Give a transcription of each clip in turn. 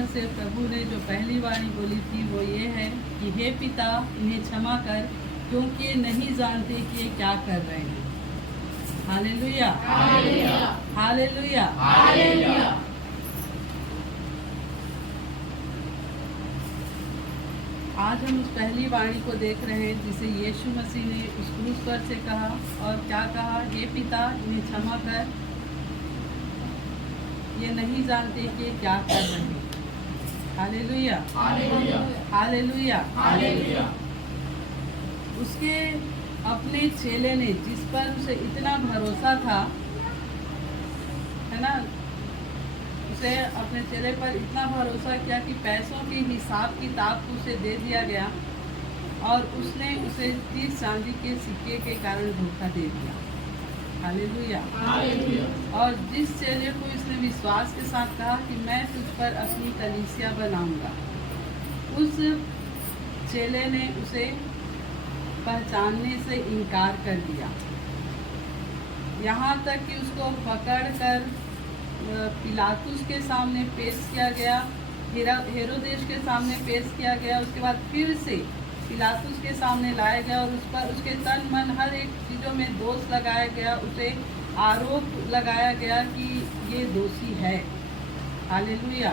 पर से प्रभु ने जो पहली वाणी बोली थी वो ये है कि हे पिता, इन्हें क्षमा कर, क्योंकि ये नहीं जानते कि ये क्या कर रहे हैं। Hallelujah, hallelujah, hallelujah. हालेलुया। आज हम उस पहली वाणी को देख रहे हैं जिसे यीशु मसीह ने उस क्रूस पर से कहा, और क्या कहा? हे पिता, इन्हें क्षमा कर, ये नहीं जानते कि ये क्या कर रहे हैं। Hallelujah, hallelujah, hallelujah, hallelujah. उसके अपने चेले ने, जिस पर उसे इतना भरोसा था, है ना, उसे अपने चेले पर इतना भरोसा किया कि पैसों के हिसाब किताब को उसे दे दिया गया, और उसने उसे 30 चांदी के सिक्के के कारण धोखा दे दिया। Hallelujah, hallelujah. और जिस चेले को इसने विश्वास के साथ कहा कि मैं तुझ पर अपनी कलीसिया बनाऊंगा, उस चेले ने उसे पहचानने से इनकार कर दिया। यहाँ तक कि उसको पकड़कर पिलातुस के सामने पेश किया गया, हेरोदेश के सामने पेश किया गया। उसके बाद फिर से पिलातुस के सामने लाया गया और उस पर उसके तन मन हर एक चीज़ों में दोष लगाया गया, उसे आरोप लगाया गया कि ये दोषी है। हालेलुया।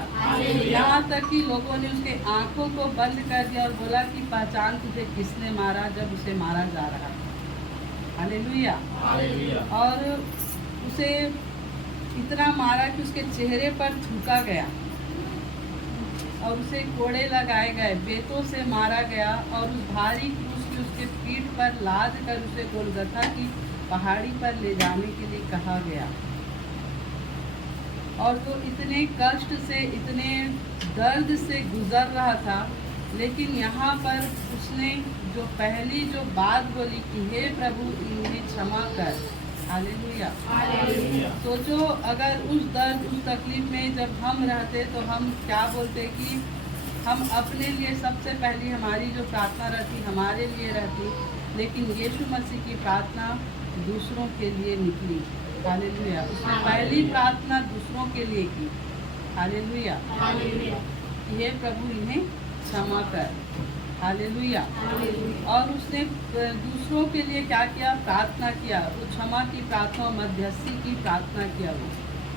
यहाँ तक कि लोगों ने उसके आंखों को बंद कर दिया और बोला कि पहचान तुझे किसने मारा, जब उसे मारा जा रहा था। हालेलुया। और उसे इतना मारा कि उसके चेहरे पर थूका गया और उसे कोड़े लगाए गए, बेतों से मारा गया, और उस भारी क्रूस की उसके पीठ पर लाद कर उसे गोलगथा की पहाड़ी पर ले जाने के लिए कहा गया। और वो इतने कष्ट से, इतने दर्द से गुजर रहा था, लेकिन यहाँ पर उसने जो पहली जो बात बोली कि हे प्रभु, इन्हें क्षमा कर। Hallelujah, hallelujah. सोचो अगर उस दर्द, उस तकलीफ में जब हम रहते तो हम क्या बोलते कि हम अपने लिए सबसे पहली हमारी जो प्रार्थना रहती हमारे लिए रहती, लेकिन यीशु मसीह की प्रार्थना दूसरों के लिए निकली। हालेलुया, उसने पहली प्रार्थना दूसरों के लिए की। Hallelujah, hallelujah. हे प्रभु, इन्हें क्षमा कर। हालेलुया। और उसने दूसरों के लिए क्या किया? प्रार्थना किया। वो क्षमा की प्रार्थना, मध्यस्थी की प्रार्थना किया वो।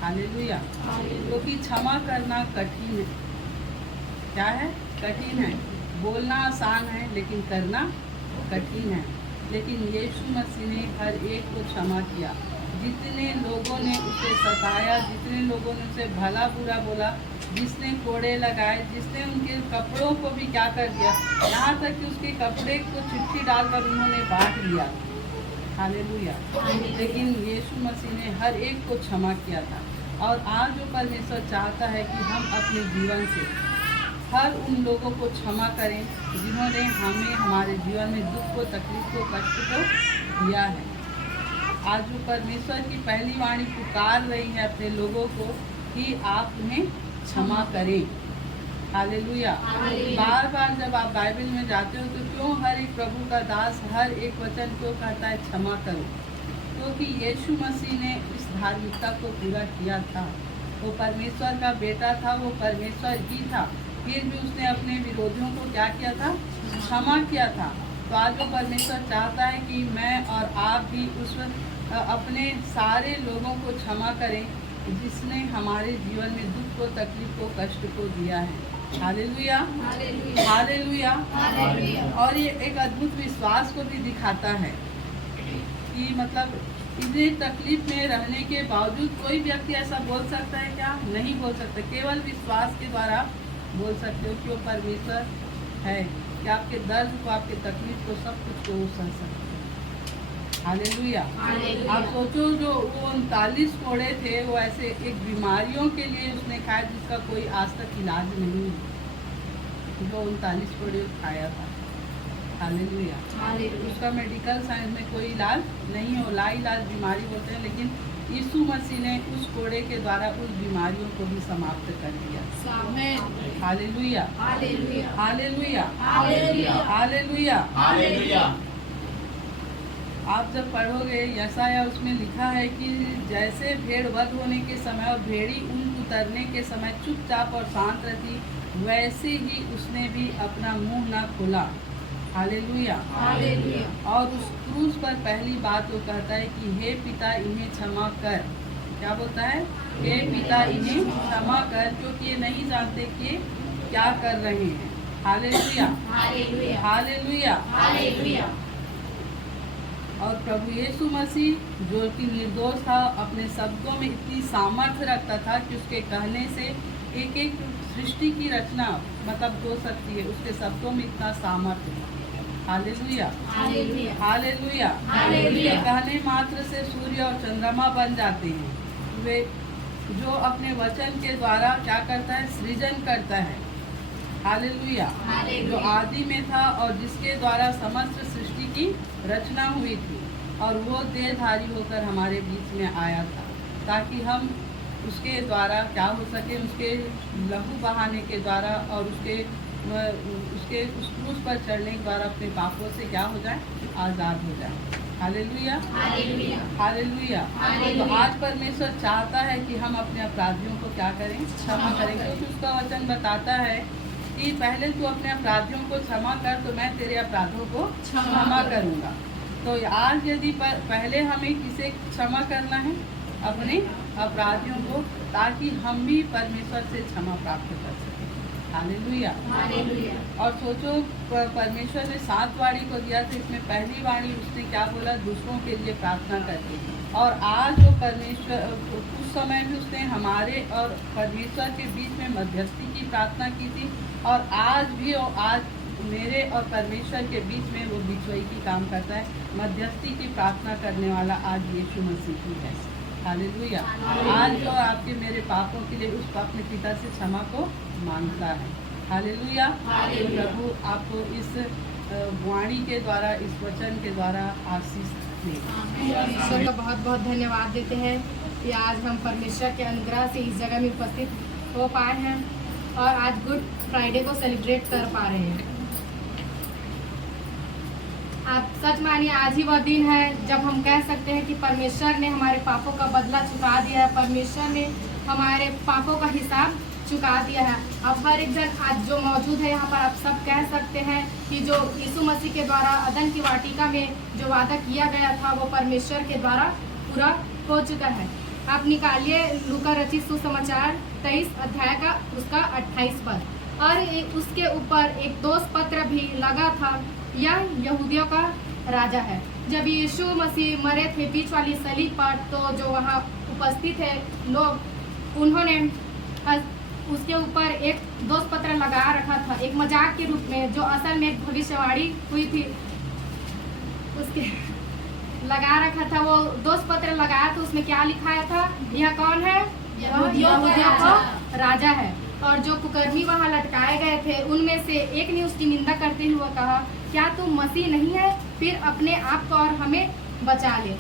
हालेलुया। क्योंकि क्षमा करना कठिन है। क्या है? कठिन है। बोलना आसान है लेकिन करना कठिन है। लेकिन यीशु मसीह ने हर एक को क्षमा किया। जितने लोगों ने उसे सताया, जितने लोगों ने उसे भला बुरा बोला, जिसने कोड़े लगाए, जिसने उनके कपड़ों को भी क्या कर दिया, यहाँ तक कि उसके कपड़े को चिट्ठी डालकर उन्होंने बांट दिया। हालेलुया। लेकिन यीशु मसीह ने हर एक को क्षमा किया था। और आज जो परमेश्वर चाहता है कि हम अपने जीवन से हर उन लोगों को क्षमा करें जिन्होंने हमें हमारे जीवन में दुख को, तकलीफ को, कष्ट को दिया है। आज जो परमेश्वर की पहली वाणी पुकार रही है अपने लोगों को कि आप उन्हें क्षमा करें। हालेलुया। बार बार जब आप बाइबल में जाते हो तो क्यों हर एक प्रभु का दास हर एक वचन क्यों कहता है क्षमा करो? क्योंकि यीशु मसीह ने इस धार्मिकता को पूरा किया था। वो परमेश्वर का बेटा था, वो परमेश्वर ही था, फिर भी उसने अपने विरोधियों को क्या किया था? क्षमा किया था। तो आज वो परमेश्वर चाहता है कि मैं और आप भी उस अपने सारे लोगों को क्षमा करें जिसने हमारे जीवन में दुख को, तकलीफ को, कष्ट को दिया है। Hallelujah, hallelujah. और ये एक अद्भुत विश्वास को भी दिखाता है कि मतलब इतनी तकलीफ में रहने के बावजूद कोई व्यक्ति ऐसा बोल सकता है क्या? नहीं बोल सकता। केवल विश्वास के द्वारा बोल सकते हो कि वो परमेश्वर है, कि आपके दर्द को, आपके तकलीफ को, सब कुछ को वो सह सकते हैं। हालेलुया। आप सोचो, जो वो 39 कोड़े थे वो ऐसे एक बीमारियों के लिए उसने खाया जिसका कोई आज तक इलाज नहीं है, जो 39 कोड़े खाया था। हालेलुया। उसका मेडिकल साइंस में कोई इलाज नहीं है, लाइलाज बीमारी बोलते हैं, लेकिन यीशु मसीह ने उस कोड़े के द्वारा उस बीमारियों को भी समाप्त कर दिया। Hallelujah, hallelujah, hallelujah, hallelujah. आप जब पढ़ोगे यशाया, उसमें लिखा है कि जैसे भेड़ वध होने के समय और भेड़ी उन उतरने के समय चुपचाप और शांत रही, वैसे ही उसने भी अपना मुंह न खोला। हालेलुया। हालेलुया। और उस क्रूस पर पहली बात वो कहता है कि हे पिता इन्हें क्षमा कर। क्या बोलता है? हे पिता इन्हें क्षमा कर, क्योंकि ये नहीं जानते कि क्या कर रहे हैं। हालेलुया। हालेलुया। हालेलुया। हालेलुया। और प्रभु यीशु मसीह जो कि निर्दोष था, अपने शब्दों में इतनी सामर्थ्य रखता था कि उसके कहने से एक एक सृष्टि की रचना मतलब हो सकती है। उसके शब्दों में इतना सामर्थ्य है। हालेलुया। हालेलुया। हालेलुया। हालेलुया। उसके कहने मात्र से सूर्य और चंद्रमा बन जाते हैं। वे जो अपने वचन के द्वारा क्या करता है? सृजन करता है। हालेलुया। हालेलुया। जो आदि में था और जिसके द्वारा समस्त सृष्टि की रचना हुई थी, और वो देहधारी होकर हमारे बीच में आया था, ताकि हम उसके द्वारा क्या हो सके? उसके लहू बहाने के द्वारा और उसके उस क्रूस पर चढ़ने के द्वारा अपने पापों से क्या हो जाए? आज़ाद हो जाए। हालेलुया। हालेलुया। हालेलुया। हालेलुया। तो आज परमेश्वर चाहता है कि हम अपने अपराधियों को क्या करें? क्षमा करें, क्योंकि उसका वचन बताता है कि पहले तू अपने अपराधियों को क्षमा कर तो मैं तेरे अपराधों को क्षमा करूँगा। तो आज यदि पहले हमें किसे क्षमा करना है? अपने अपराधियों को, ताकि हम भी परमेश्वर से क्षमा प्राप्त कर सकें। हालेलुया। हालेलुया। और सोचो, परमेश्वर ने 7 वाणी को दिया था, इसमें पहली वाणी उसने क्या बोला? दूसरों के लिए प्रार्थना करके। और आज वो परमेश्वर उस समय भी उसने हमारे और परमेश्वर के बीच में मध्यस्थी की प्रार्थना की थी, और आज भी वो आज मेरे और परमेश्वर के बीच में वो बिचौई की काम करता है। मध्यस्थी की प्रार्थना करने वाला आज यीशु मसीह ही है। हालेलुया। आज जो आपके मेरे पापों के लिए उस अपने पिता से क्षमा को मांगता है। हालेलुया। हालेलुया। प्रभु आपको इस वाणी के द्वारा, इस वचन के द्वारा आशीष दे। ईश्वर का बहुत बहुत धन्यवाद देते हैं कि आज हम परमेश्वर के अनुग्रह से इस जगह में उपस्थित हो पाए हैं और आज गुड फ्राइडे को सेलिब्रेट कर पा रहे हैं। आप सच मानिए, आज ही वह दिन है जब हम कह सकते हैं कि परमेश्वर ने हमारे पापों का बदला चुका दिया है। परमेश्वर ने हमारे पापों का हिसाब चुका दिया है। अब हर एक जन आज जो मौजूद है यहाँ पर, आप सब कह सकते हैं कि जो यीशु मसीह के द्वारा अदन की वाटिका में जो वादा किया गया था वो परमेश्वर के द्वारा पूरा हो चुका है। आप निकालिए लूका रचित सुसमाचार 23 अध्याय का उसका 28 पद, और उसके ऊपर एक दोष पत्र भी लगा था, यह यहूदियों का राजा है। जब यीशु मसीह मरे थे बीच वाली सलीब पर, तो जो वहाँ उपस्थित है लोग, उन्होंने उसके ऊपर एक दोष पत्र लगा रखा था, एक मजाक के रूप में, जो असल में एक भविष्यवाणी हुई थी उसके लगा रखा था। वो दोष पत्र लगाया था, उसमें क्या लिखाया था? यह कौन है? यहूदियों का राजा है। और जो कुकर्मी वहाँ लटकाए गए थे, उनमें से एक ने उसकी निंदा करते हुए कहा, क्या तू मसीह नहीं है? फिर अपने आप को और हमें बचा ले।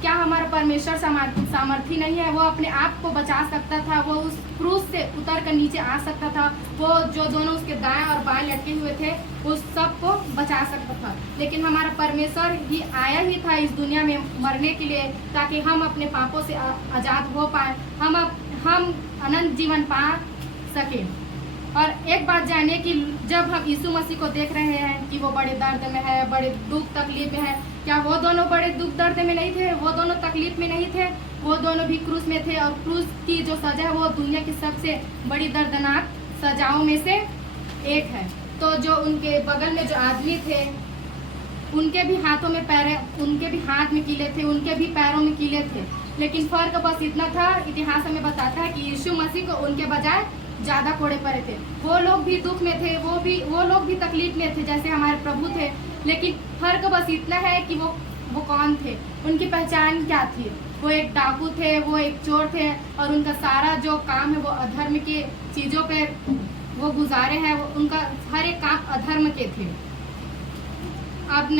क्या हमारा परमेश्वर सामर्थी नहीं है? वो अपने आप को बचा सकता था, वो उस क्रूस से उतर कर नीचे आ सकता था, वो जो दोनों उसके दाएं और बाएं लटके हुए थे उस सब को बचा सकता था। लेकिन हमारा परमेश्वर ही आया ही था इस दुनिया में मरने के लिए, ताकि हम अपने पापों से आज़ाद हो पाए, हम अनंत जीवन पा सके। और एक बात जानिए कि जब हम यीशु मसीह को देख रहे हैं कि वो बड़े दर्द में है, बड़े दुख तकलीफ में है, क्या वो दोनों बड़े दुख दर्द में नहीं थे? वो दोनों तकलीफ में नहीं थे? वो दोनों भी क्रूस में थे, और क्रूस की जो सजा है वो दुनिया की सबसे बड़ी दर्दनाक सजाओं में से एक है। तो जो उनके बगल में जो आदमी थे, उनके भी हाथों में उनके भी हाथ में कीले थे, उनके भी पैरों में कीले थे, लेकिन फर्क बस इतना था, इतिहास हमें बताता है कि यीशु मसीह को उनके बजाय ज़्यादा कोड़े पड़े थे। वो लोग भी दुख में थे, वो लोग भी तकलीफ में थे जैसे हमारे प्रभु थे, लेकिन फर्क बस इतना है कि वो कौन थे, उनकी पहचान क्या थी। वो एक डाकू थे, वो एक चोर थे, और उनका सारा जो काम है वो अधर्म की चीज़ों पे वो गुजारे हैं, उनका हर एक काम अधर्म के थे। आप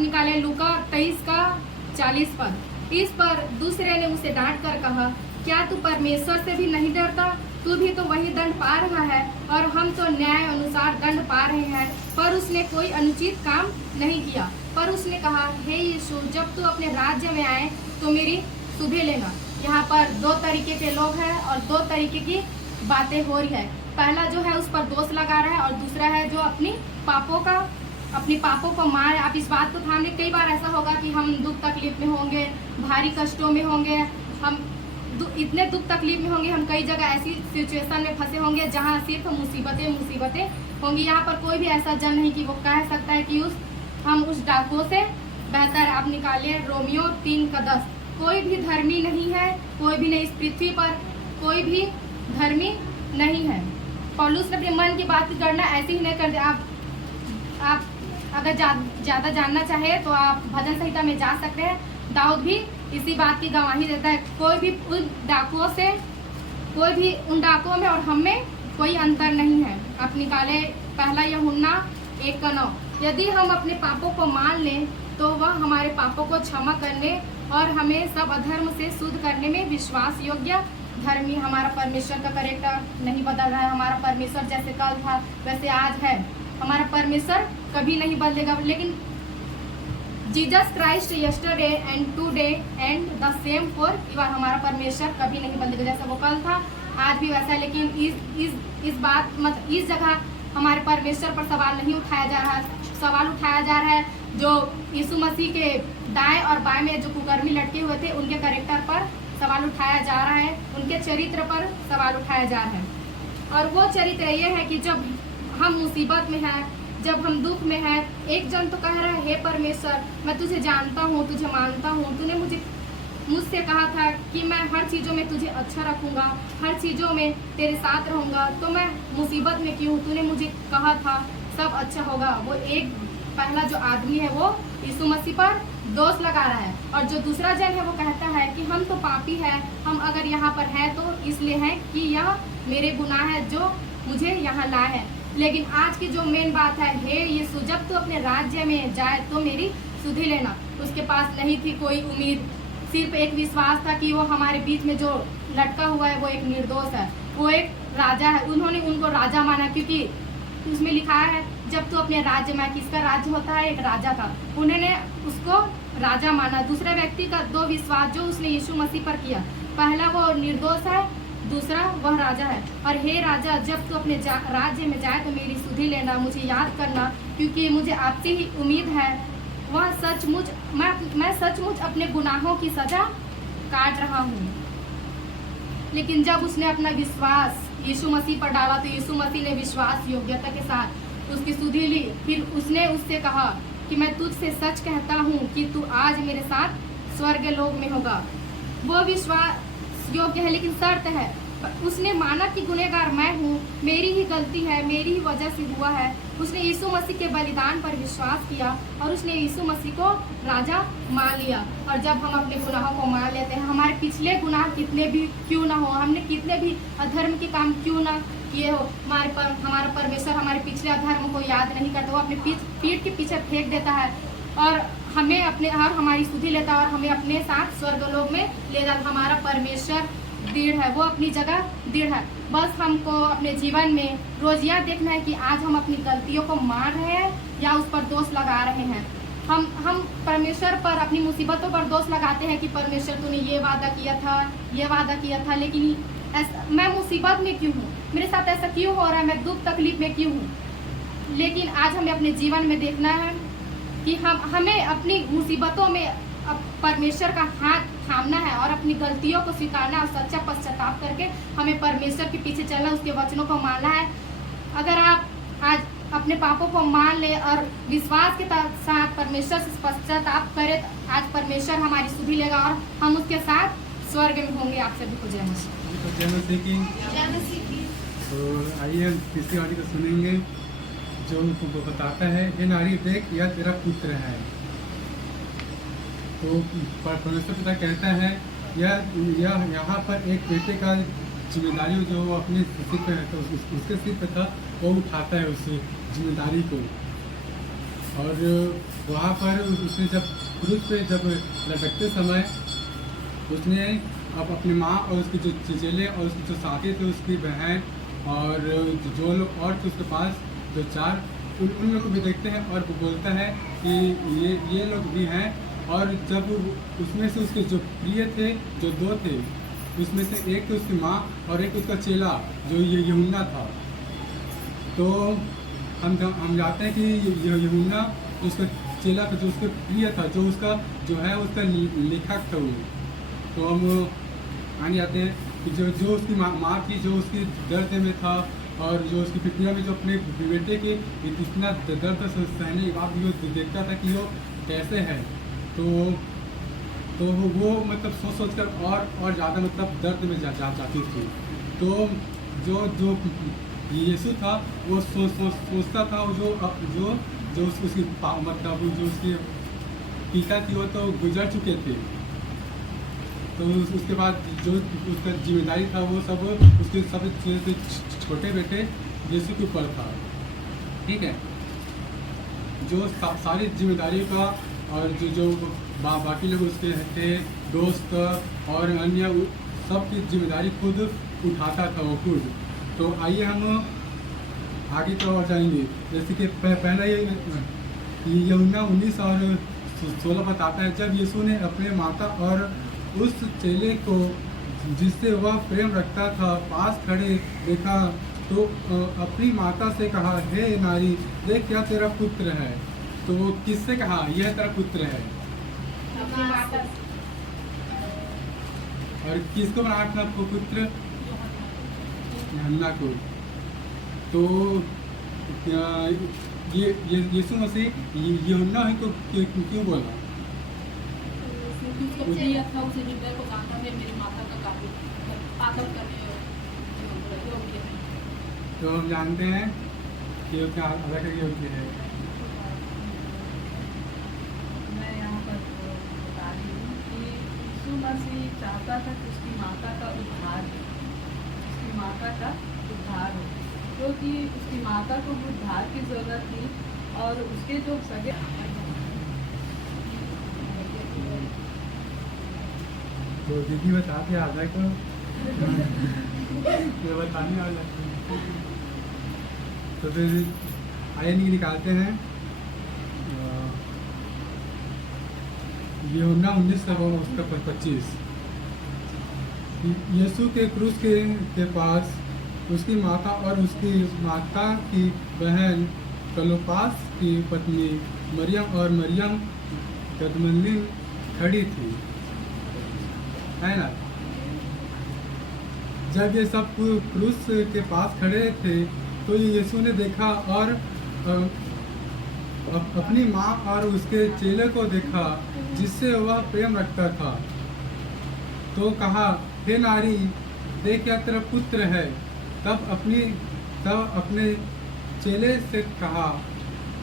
निकाले लूका 23 का 40 पद। इस पर दूसरे ने उसे डांट कर कहा, क्या तू परमेश्वर से भी नहीं डरता? तू भी तो वही दंड पा रहा है, और हम तो न्याय अनुसार दंड पा रहे हैं। पर उसने कोई अनुचित काम नहीं किया। पर उसने कहा, हे यीशु, जब तू अपने राज्य में आए तो मेरी सुधे लेना। यहाँ पर 2 तरीके के लोग हैं और 2 तरीके की बातें हो रही है। पहला जो है उस पर दोष लगा रहा है और दूसरा है जो अपनी पापों को मार। आप इस बात को ध्यान में, कई बार ऐसा होगा कि हम दुख तकलीफ में होंगे, भारी कष्टों में होंगे, हम इतने दुख तकलीफ में होंगे, हम कई जगह ऐसी सिचुएशन में फंसे होंगे जहाँ सिर्फ मुसीबतें होंगी। यहाँ पर कोई भी ऐसा जन नहीं कि वो कह सकता है कि हम उस डाकुओं से बेहतर। आप निकालिए रोमियो 3:10। कोई भी धर्मी नहीं है, कोई भी नहीं, इस पृथ्वी पर कोई भी धर्मी नहीं है। पौलुस ने अपने मन की बात करना ऐसे ही नहीं कर दिया। आप अगर ज़्यादा जानना चाहे तो आप भजन संहिता में जा सकते हैं। दाऊद भी इसी बात की गवाही देता है। कोई भी उन डाकुओं में और हम में कोई अंतर नहीं है। आप निकाले पहला यूहन्ना 1:9। यदि हम अपने पापों को मान लें तो वह हमारे पापों को क्षमा करने और हमें सब अधर्म से शुद्ध करने में विश्वास योग्य धर्मी। हमारा परमेश्वर का कैरेक्टर नहीं बदल रहा है। हमारा परमेश्वर जैसे कल था वैसे आज है। हमारा परमेश्वर कभी नहीं बदलेगा। लेकिन Jesus Christ yesterday and today and the same for ever. हमारा परमेश्वर कभी नहीं बदलेगा। जैसा वो कल था आज भी वैसा है। लेकिन इस जगह हमारे परमेश्वर पर सवाल नहीं उठाया जा रहा है। सवाल उठाया जा रहा है जो यीशु मसीह के दाएं और बाएं में जो कुकर्मी लटके हुए थे उनके कैरेक्टर पर सवाल उठाया जा रहा है, उनके चरित्र पर सवाल उठाया जा रहा है। और वो चरित्र ये है कि जब हम मुसीबत में हैं, जब हम दुख में हैं, एक जन तो कह रहा है, हे परमेश्वर मैं तुझे जानता हूँ, तुझे मानता हूँ, तूने मुझसे कहा था कि मैं हर चीज़ों में तुझे अच्छा रखूँगा, हर चीज़ों में तेरे साथ रहूँगा, तो मैं मुसीबत में क्यों? तूने मुझे कहा था सब अच्छा होगा। वो एक पहला जो आदमी है वो यीशु मसीह पर दोष लगा रहा है। और जो दूसरा जन है वो कहता है कि हम तो पापी हैं, हम अगर यहाँ पर हैं तो इसलिए हैं कि यह मेरे गुनाह है जो मुझे यहाँ लाए हैं। लेकिन आज की जो मेन बात है, हे यीशु जब तू अपने राज्य में जाए तो मेरी सुधि लेना। उसके पास नहीं थी कोई उम्मीद, सिर्फ एक विश्वास था कि वो हमारे बीच में जो लटका हुआ है वो एक निर्दोष है, वो एक राजा है। उन्होंने उनको राजा माना क्योंकि उसमें लिखा है जब तू अपने राज्य में, किसका राज्य होता है? एक राजा का। उन्होंने उसको राजा माना। दूसरे व्यक्ति का 2 विश्वास जो उसने यीशु मसीह पर किया, पहला वो निर्दोष है, दूसरा वह राजा है। और हे राजा जब तू अपने राज्य में जाए तो मेरी सुधि लेना, मुझे याद करना, क्योंकि मुझे आपसे ही उम्मीद है। वह सचमुच मैं सचमुच अपने गुनाहों की सजा काट रहा हूँ। लेकिन जब उसने अपना विश्वास यीशु मसीह पर डाला तो यीशु मसीह ने विश्वास योग्यता के साथ उसकी सुधि ली। फिर उसने उससे कहा कि मैं तुझसे सच कहता हूँ कि तू आज मेरे साथ स्वर्ग लोक में होगा। वो विश्वास योग्य है, लेकिन शर्त है, उसने माना कि गुनहगार मैं हूँ, मेरी ही गलती है, मेरी ही वजह से हुआ है। उसने यीशु मसीह के बलिदान पर विश्वास किया और उसने यीशु मसीह को राजा मान लिया। और जब हम अपने गुनाहों को मान लेते हैं, हमारे पिछले गुनाह कितने भी क्यों ना हो, हमने कितने भी अधर्म के काम क्यों ना किए हो, हमारा परमेश्वर हमारे पिछले अधर्म को याद नहीं करता। वो अपने पीठ के पीछे फेंक देता है और हमारी सुधि लेता है और हमें अपने साथ स्वर्गलोक में ले जाता। हमारा परमेश्वर दृढ़ है, वो अपनी जगह दृढ़ है। बस हमको अपने जीवन में रोज यह देखना है कि आज हम अपनी गलतियों को मान रहे हैं या उस पर दोष लगा रहे हैं। हम परमेश्वर पर, अपनी मुसीबतों पर दोष लगाते हैं कि परमेश्वर तूने ये वादा किया था, लेकिन मैं मुसीबत में क्यों हूँ, मेरे साथ ऐसा क्यों हो रहा है, मैं दुख तकलीफ में क्यों हूँ। लेकिन आज हमें अपने जीवन में देखना है कि हमें अपनी मुसीबतों में परमेश्वर का हाथ थामना है और अपनी गलतियों को स्वीकारना और सच्चा पश्चाताप करके हमें परमेश्वर के पीछे चलना, उसके वचनों को मानना है। अगर आप आज अपने पापों को मान ले और विश्वास के साथ परमेश्वर से पश्चाताप करें तो आज परमेश्वर हमारी सुधि लेगा और हम उसके साथ स्वर्ग में होंगे। आप सभी को जय मसीह। तो आइए हम तीसरी वाणी को सुनेंगे जो उनको बताता है, ये नारी देख यह तेरा पुत्र है। तो परमेश्वर पिता कहता है यह यहाँ पर एक बेटे का जिम्मेदारी जो वो अपने सिर पे है तो उसके सिर पे था, वो उठाता है उस जिम्मेदारी को। और वहाँ पर उसने जब क्रूस पे जब लटकते समय उसने अब अपनी माँ और उसके जो चचेले और उसके जो साथी थे, उसकी बहन और जो लोग और थे उसके पास जो 4 उन लोग को भी देखते हैं और वो बोलता है कि ये लोग भी हैं और जब उसमें से उसके जो प्रिय थे, जो दो थे, उसमें से एक तो उसकी माँ और एक उसका चेला जो ये यूहन्ना था। तो हम जानते हैं कि यूहन्ना उसका चेला था, जो उसके प्रिय था, जो उसका जो है उसका लेखक था वो। तो हम आगे आते हैं कि जो उसकी माँ थी, जो उसकी दर्द में था, और जो उसकी पिटिया में जो अपने बेटे के इतना दर्द सहने के बाद वो देखता था कि वो कैसे है, तो वो मतलब सोच कर और ज़्यादा मतलब दर्द में जाती थी। तो जो यीशु था वो सोचता था, जो उसकी मतलब जो उसके पिता थी वो तो गुजर चुके थे। तो उसके बाद जो उसका जिम्मेदारी था वो सब उसके सबसे छोटे बेटे यीशु के ऊपर था। ठीक है, जो सारी जिम्मेदारी का और जो बाकी लोग उसके थे, दोस्त और अन्य सब की जिम्मेदारी खुद उठाता था वो खुद। तो आइए हम आगे तो और जाएंगे। जैसे कि पहला ये यूहन्ना 19 और 16 बताता है, जब यीशु ने अपने माता और उस चेले को जिससे वह प्रेम रखता था पास खड़े देखा, तो अपनी माता से कहा, हे नारी, देख क्या तेरा पुत्र है। तो वो किससे कहा, यह तेरा पुत्र है, और किसको बनाया अपना पुत्र, यूहन्ना को। तो ये यीशु मसीह यूहन्ना को क्यों बोला? उसे हृदय को जानता है, मेरी माता का काफी आदर करने योग्य है। तो हम जानते हैं कि क्या अदा करने योग्य है। मैं यहाँ पर बता रही हूँ कि यीशु मसीह चाहता था कि उसकी माता का उद्धार हो, उसकी माता का उद्धार हो, क्योंकि उसकी माता को उद्धार की जरूरत थी। और उसके जो सगे तो दीदी बताते आधा को ये बताने वाला। तो फिर आइए निकालते हैं यूहन्ना 19 और उसका 25। यीशु के क्रूस के पास उसकी माता और उसकी माता की बहन क्लोपास की पत्नी मरियम और मरियम मगदलीनी खड़ी थी, है ना। जब ये सब क्रूस के पास खड़े थे तो यीशु ने देखा और अपनी माँ और उसके चेले को देखा जिससे वह प्रेम रखता था। तो कहा, हे नारी, देख क्या तेरा पुत्र है। तब अपने चेले से कहा,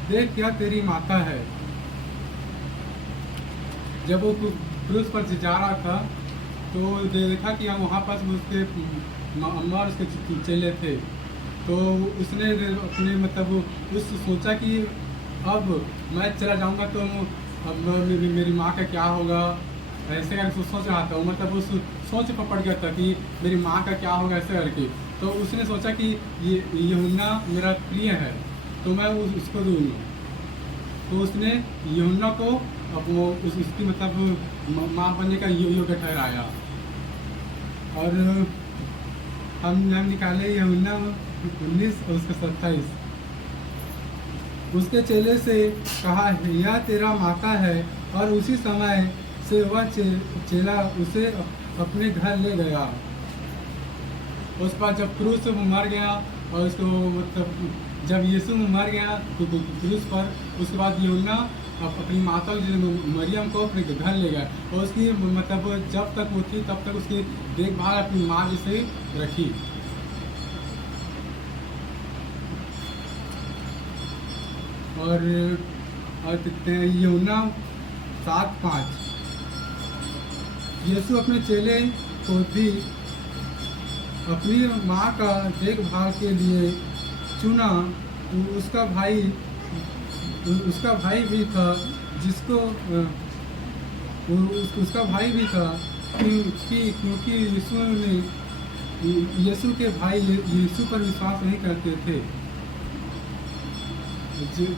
देख क्या तेरी माता है। जब वो क्रूस पर जा रहा था तो देखा कि हम वहाँ पास उसके अम्मा और उसके चेले थे। तो उसने अपने मतलब उस सोचा कि अब मैं चला जाऊँगा तो अब मेरी माँ का क्या होगा, ऐसे करके सोच रहा था। मतलब उस सोच पर पड़ गया था कि मेरी माँ का क्या होगा ऐसे करके। तो उसने सोचा कि ये यूहन्ना मेरा प्रिय है तो मैं उसको दूँगा। तो उसने यूहन्ना को अब वो उसकी मतलब माँ बनने का योग्य ठहराया। और हम निकाले यूहन्ना 19 और उसका 27। उसके चेले से कहा, यह तेरा माता है। और उसी समय से वह चेला उसे अपने घर ले गया। उस पर जब क्रूस मर गया और उसको मतलब जब यीशु मर गया तो क्रूस पर, उसके बाद यूहन्ना अपनी माता मरियम को अपने घर ले गया। और उसकी मतलब जब तक वो थी तब तक उसकी देखभाल अपनी माँ जैसे रखी। और यूहन्ना 7:5। यीशु अपने चेले को भी अपनी माँ का देखभाल के लिए चुना। उसका भाई भी था जिसको उसका भाई भी था क्योंकि यीशु के भाई यीशु पर विश्वास नहीं करते थे।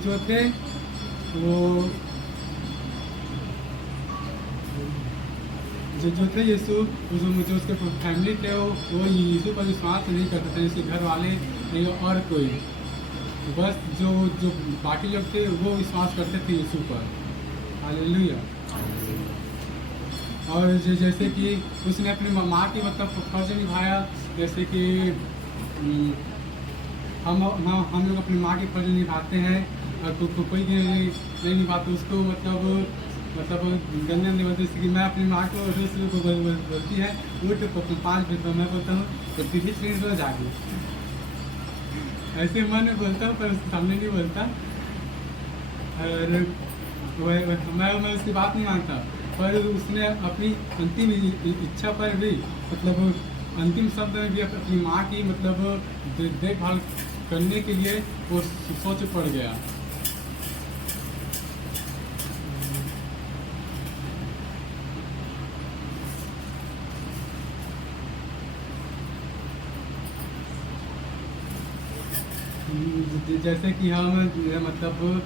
जो थे वो जो थे यीशु जो उसके फैमिली थे वो यीशु पर विश्वास नहीं करते थे, इसके घर वाले नहीं और कोई, बस जो बाकी लोग थे वो विश्वास करते थे यीशु पर। हालेलुया। और जैसे कि उसने अपनी माँ की मतलब फर्ज निभाया, जैसे कि हम लोग अपनी माँ की फर्ज निभाते हैं, और कोई नहीं निभाता उसको मतलब गंदे नहीं बोलते। जैसे कि मैं अपनी माँ को बोलती है उठ 5 बजे, मैं बोलता हूँ तो सीधी स्क्रीन पर जाके, ऐसे मन में बोलता हूँ पर उसके सामने नहीं बोलता। और मैं उसकी बात नहीं मानता, पर उसने अपनी अंतिम इच्छा पर भी मतलब अंतिम शब्द में भी अपनी माँ की मतलब देखभाल करने के लिए वो सोच पड़ गया। जैसे कि हम मतलब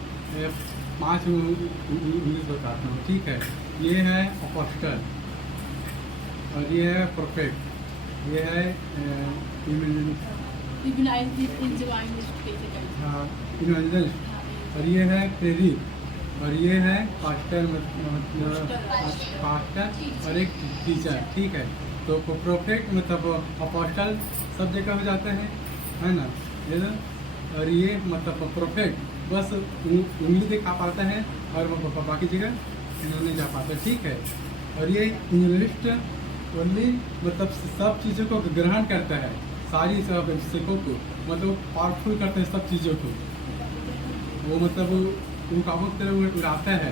5 इंग्लिश बताता हूँ, ठीक है। ये है अपोस्टल, और ये है प्रोफेट, ये है इवेंजलिस्ट, और ये है प्रेरित, और ये है पास्टर मतलब पास्टर और एक टीचर, ठीक है। तो प्रोफेट मतलब अपोस्टल सब जगह हो जाते हैं, है ना, ये ना। और ये मतलब प्रोफेट बस उंगली दिखा पाता है और बाकी जगह नहीं जा पाता, ठीक है। और ये इवेंजलिस्ट ओनली मतलब सब चीज़ों को ग्रहण करता है, सारी सब सिखों को मतलब पावरफुल करता है सब चीज़ों को, वो मतलब रुकावट की तरह उड़ाता है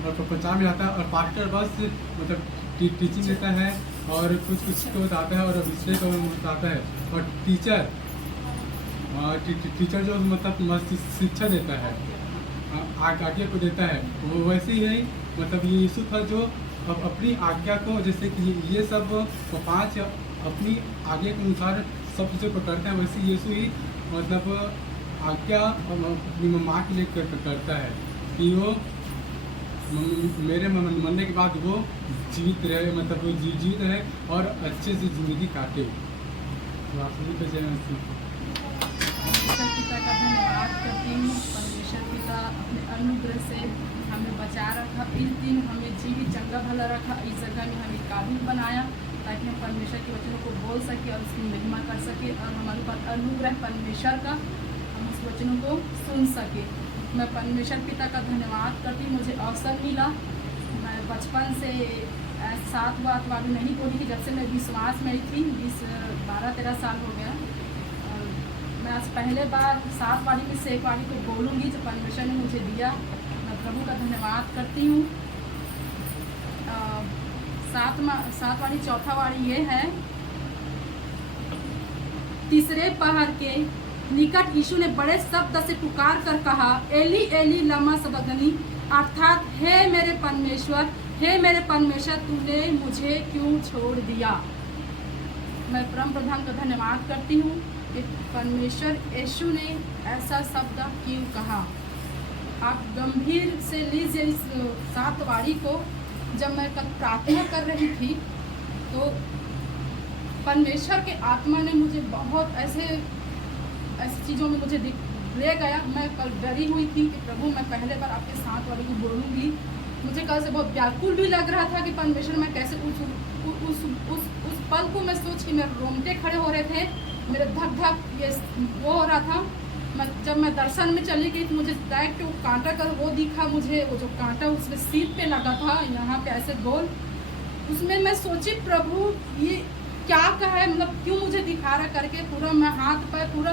और प्रचार में आता है। और पास्टर बस मतलब टीचिंग देता है और कुछ को बताता है और दूसरे को बताता है। और टीचर जो मतलब शिक्षा देता है, आज्ञा को देता है, वो वैसे ही मतलब ये यीशु था जो अब अपनी आज्ञा को, जैसे कि ये सब 5 अपनी आज्ञा के अनुसार सब चीज़ों को करते हैं, वैसे यीशु ही मतलब आज्ञा अपनी माँ के लिए करता है कि वो मेरे मरने के बाद वो जीवित रहे, मतलब वो जीवित रहे और अच्छे से ज़िंदगी काटे। तो आप सभी को परमेश्वर पिता का धन्यवाद करती हूँ। परमेश्वर पिता अपने अनुग्रह से हमें बचा रखा, इस दिन हमें जीवित चंगा भला रखा, इस जगह में हमें काबिल बनाया ताकि हम परमेश्वर के वचनों को बोल सके और उसकी महिमा कर सके, और हमारे पास अनुग्रह परमेश्वर का, हम उस वचनों को सुन सके। मैं परमेश्वर पिता का धन्यवाद करती हूँ, मुझे अवसर मिला। मैं बचपन से 7 बात वाली नहीं बोली कि जब से मैं विश्वास में थी, 12-13 साल हो गया। मैं आज पहले बार 7 वाली में से 1 वाली को बोलूँगी जो परमेश्वर ने मुझे दिया। मैं प्रभु का धन्यवाद करती हूँ। 7 वाली 4था वाली ये है, तीसरे पहर के निकट यीशु ने बड़े शब्द से पुकार कर कहा, एली एली लमा सबक्तनी, अर्थात हे मेरे परमेश्वर, हे मेरे परमेश्वर, तूने मुझे क्यों छोड़ दिया। मैं परम प्रधान का धन्यवाद करती हूँ कि परमेश्वर यीशु ने ऐसा शब्द क्यों कहा। आप गंभीर से लीजिए इस 7 वारी को। जब मैं कल प्रार्थना कर रही थी तो परमेश्वर के आत्मा ने मुझे बहुत ऐसी चीज़ों में मुझे ले गया। मैं कल डरी हुई थी कि प्रभु मैं पहले बार आपके 7 वारी को बोलूँगी। मुझे कल से बहुत व्याकुल भी लग रहा था कि परमेश्वर मैं कैसे उस पल को मैं सोच के मेरे रोंगटे खड़े हो रहे थे, मेरे धक धक ये वो हो रहा था। जब मैं दर्शन में चली गई तो मुझे डायरेक्ट वो कांटा का वो दिखा, मुझे वो जो कांटा उसमें सीट पे लगा था, यहाँ पे ऐसे गोल, उसमें मैं सोची प्रभु ये क्या कहा है, मतलब क्यों मुझे दिखा रहा करके। पूरा मैं हाथ पर पूरा,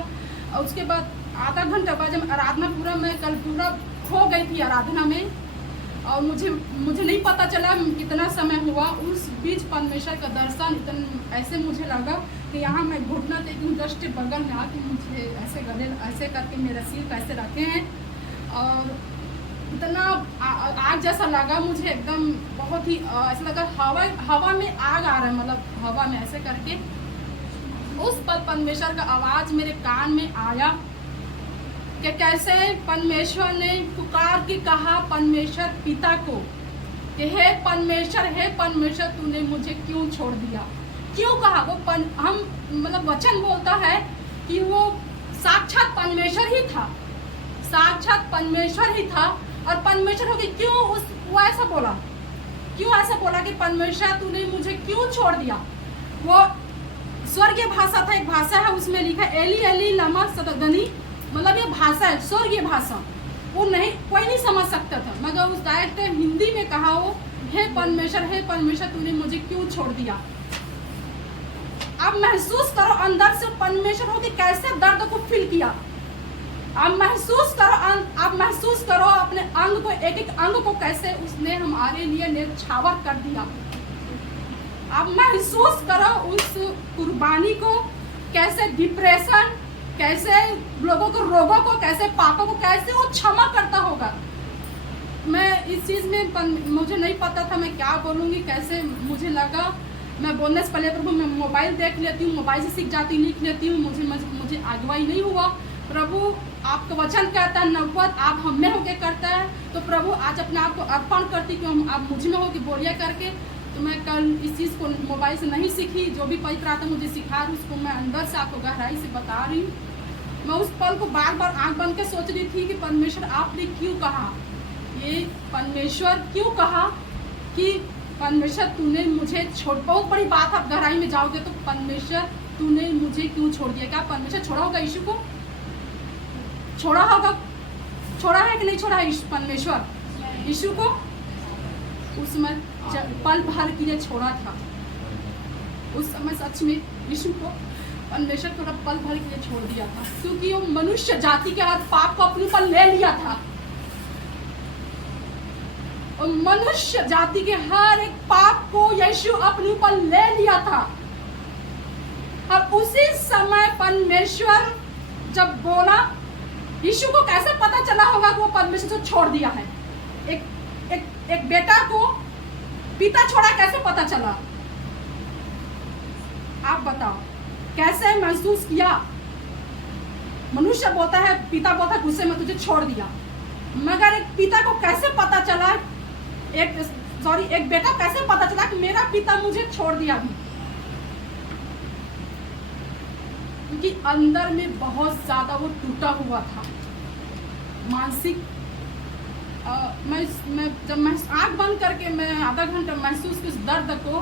उसके बाद आधा घंटा बाद जब आराधना पूरा मैं कल पूरा खो गई थी आराधना में, और मुझे नहीं पता चला कितना समय हुआ। उस बीच परमेश्वर का दर्शन इतना ऐसे मुझे लगा कि यहाँ मैं घुटना टेकूँ, जस्ट बगल में आके मुझे ऐसे गले ऐसे करके मेरा सिर कैसे रखे हैं, और इतना आग जैसा लगा मुझे, एकदम बहुत ही ऐसा लगा हवा में आग आ रहा है, मतलब हवा में ऐसे करके। उस पल परमेश्वर का आवाज़ मेरे कान में आया कि कैसे परमेश्वर ने पुकार के कहा परमेश्वर पिता को कि हे परमेश्वर तूने मुझे क्यों छोड़ दिया। क्यों कहा वो हम मतलब वचन बोलता है कि वो साक्षात परमेश्वर ही था, साक्षात परमेश्वर ही था। और परमेश्वर होके क्यों वो ऐसा बोला, क्यों ऐसा बोला कि परमेश्वर तूने मुझे क्यों छोड़ दिया। वो स्वर्गीय भाषा था, एक भाषा है उसमें लिखा एली एली लमा सबक्तनी, मतलब ये भाषा है स्वर्गीय भाषा, वो नहीं कोई नहीं समझ सकता था। मगर उस डायरेक्ट हिंदी में कहा वो हे परमेश्वर तूने मुझे क्यों छोड़ दिया। आप महसूस करो अंदर से परमेश्वर हो कि कैसे दर्द को फील किया। आप महसूस करो अपने अंग को, एक एक अंग को कैसे उसने हमारे लिए न्यौछावर कर दिया। आप महसूस करो उस कुर्बानी को, कैसे डिप्रेशन, कैसे लोगों को रोगों को, कैसे पापों को कैसे वो क्षमा करता होगा। मैं इस चीज़ में मुझे नहीं पता था मैं क्या बोलूँगी, कैसे मुझे लगा। मैं बोलने से पहले प्रभु मैं मोबाइल देख लेती हूँ, मोबाइल से सीख जाती, लिख लेती हूँ, मुझे अगुवाई नहीं हुआ। प्रभु आपका वचन कहता है नबूवत आप हम में होके करता है, तो प्रभु आज अपने आप को अर्पण करती कि आप मुझ में होके बोलिया करके। तो मैं कल इस चीज़ को मोबाइल से नहीं सीखी, जो भी पवित्र आत्मा मुझे सिखा रही उसको मैं अंदर से आपको गहराई से बता रही हूँ। मैं उस पल को बार बार आंख बंद के सोच रही थी कि परमेश्वर आपने क्यों कहा, ये परमेश्वर क्यों कहा कि परमेश्वर तूने मुझे छोड़। बहुत बड़ी बात आप गहराई में जाओगे तो परमेश्वर तूने मुझे क्यों छोड़ दिया। क्या परमेश्वर छोड़ा होगा यीशु को? छोड़ा होगा, छोड़ा है कि नहीं छोड़ा है परमेश्वर यीशु को? उस समय पल भर के लिए छोड़ा था। उस समय सच में यीशु को परमेश्वर थोड़ा पल भर के लिए छोड़ दिया था, क्योंकि वो मनुष्य जाति के हर पाप को अपने ऊपर ले लिया था। और मनुष्य जाति के हर एक पाप को यीशु अपने ऊपर ले लिया था। और उसी समय परमेश्वर जब बोला, यीशु को कैसे पता चला होगा कि वो परमेश्वर को छोड़ दिया है। एक बेटा को पिता छोड़ा, कैसे पता चला? आप बताओ कैसे महसूस किया? मनुष्य बोलता है, पिता बोलता है गुस्से में तुझे छोड़ दिया, मगर एक पिता को कैसे पता चला, एक बेटा कैसे पता चला कि मेरा पिता मुझे छोड़ दिया भी? क्योंकि अंदर में बहुत ज्यादा वो टूटा हुआ था मानसिक। मैं जब मैं आँख बंद करके मैं आधा घंटा महसूस की उस दर्द को,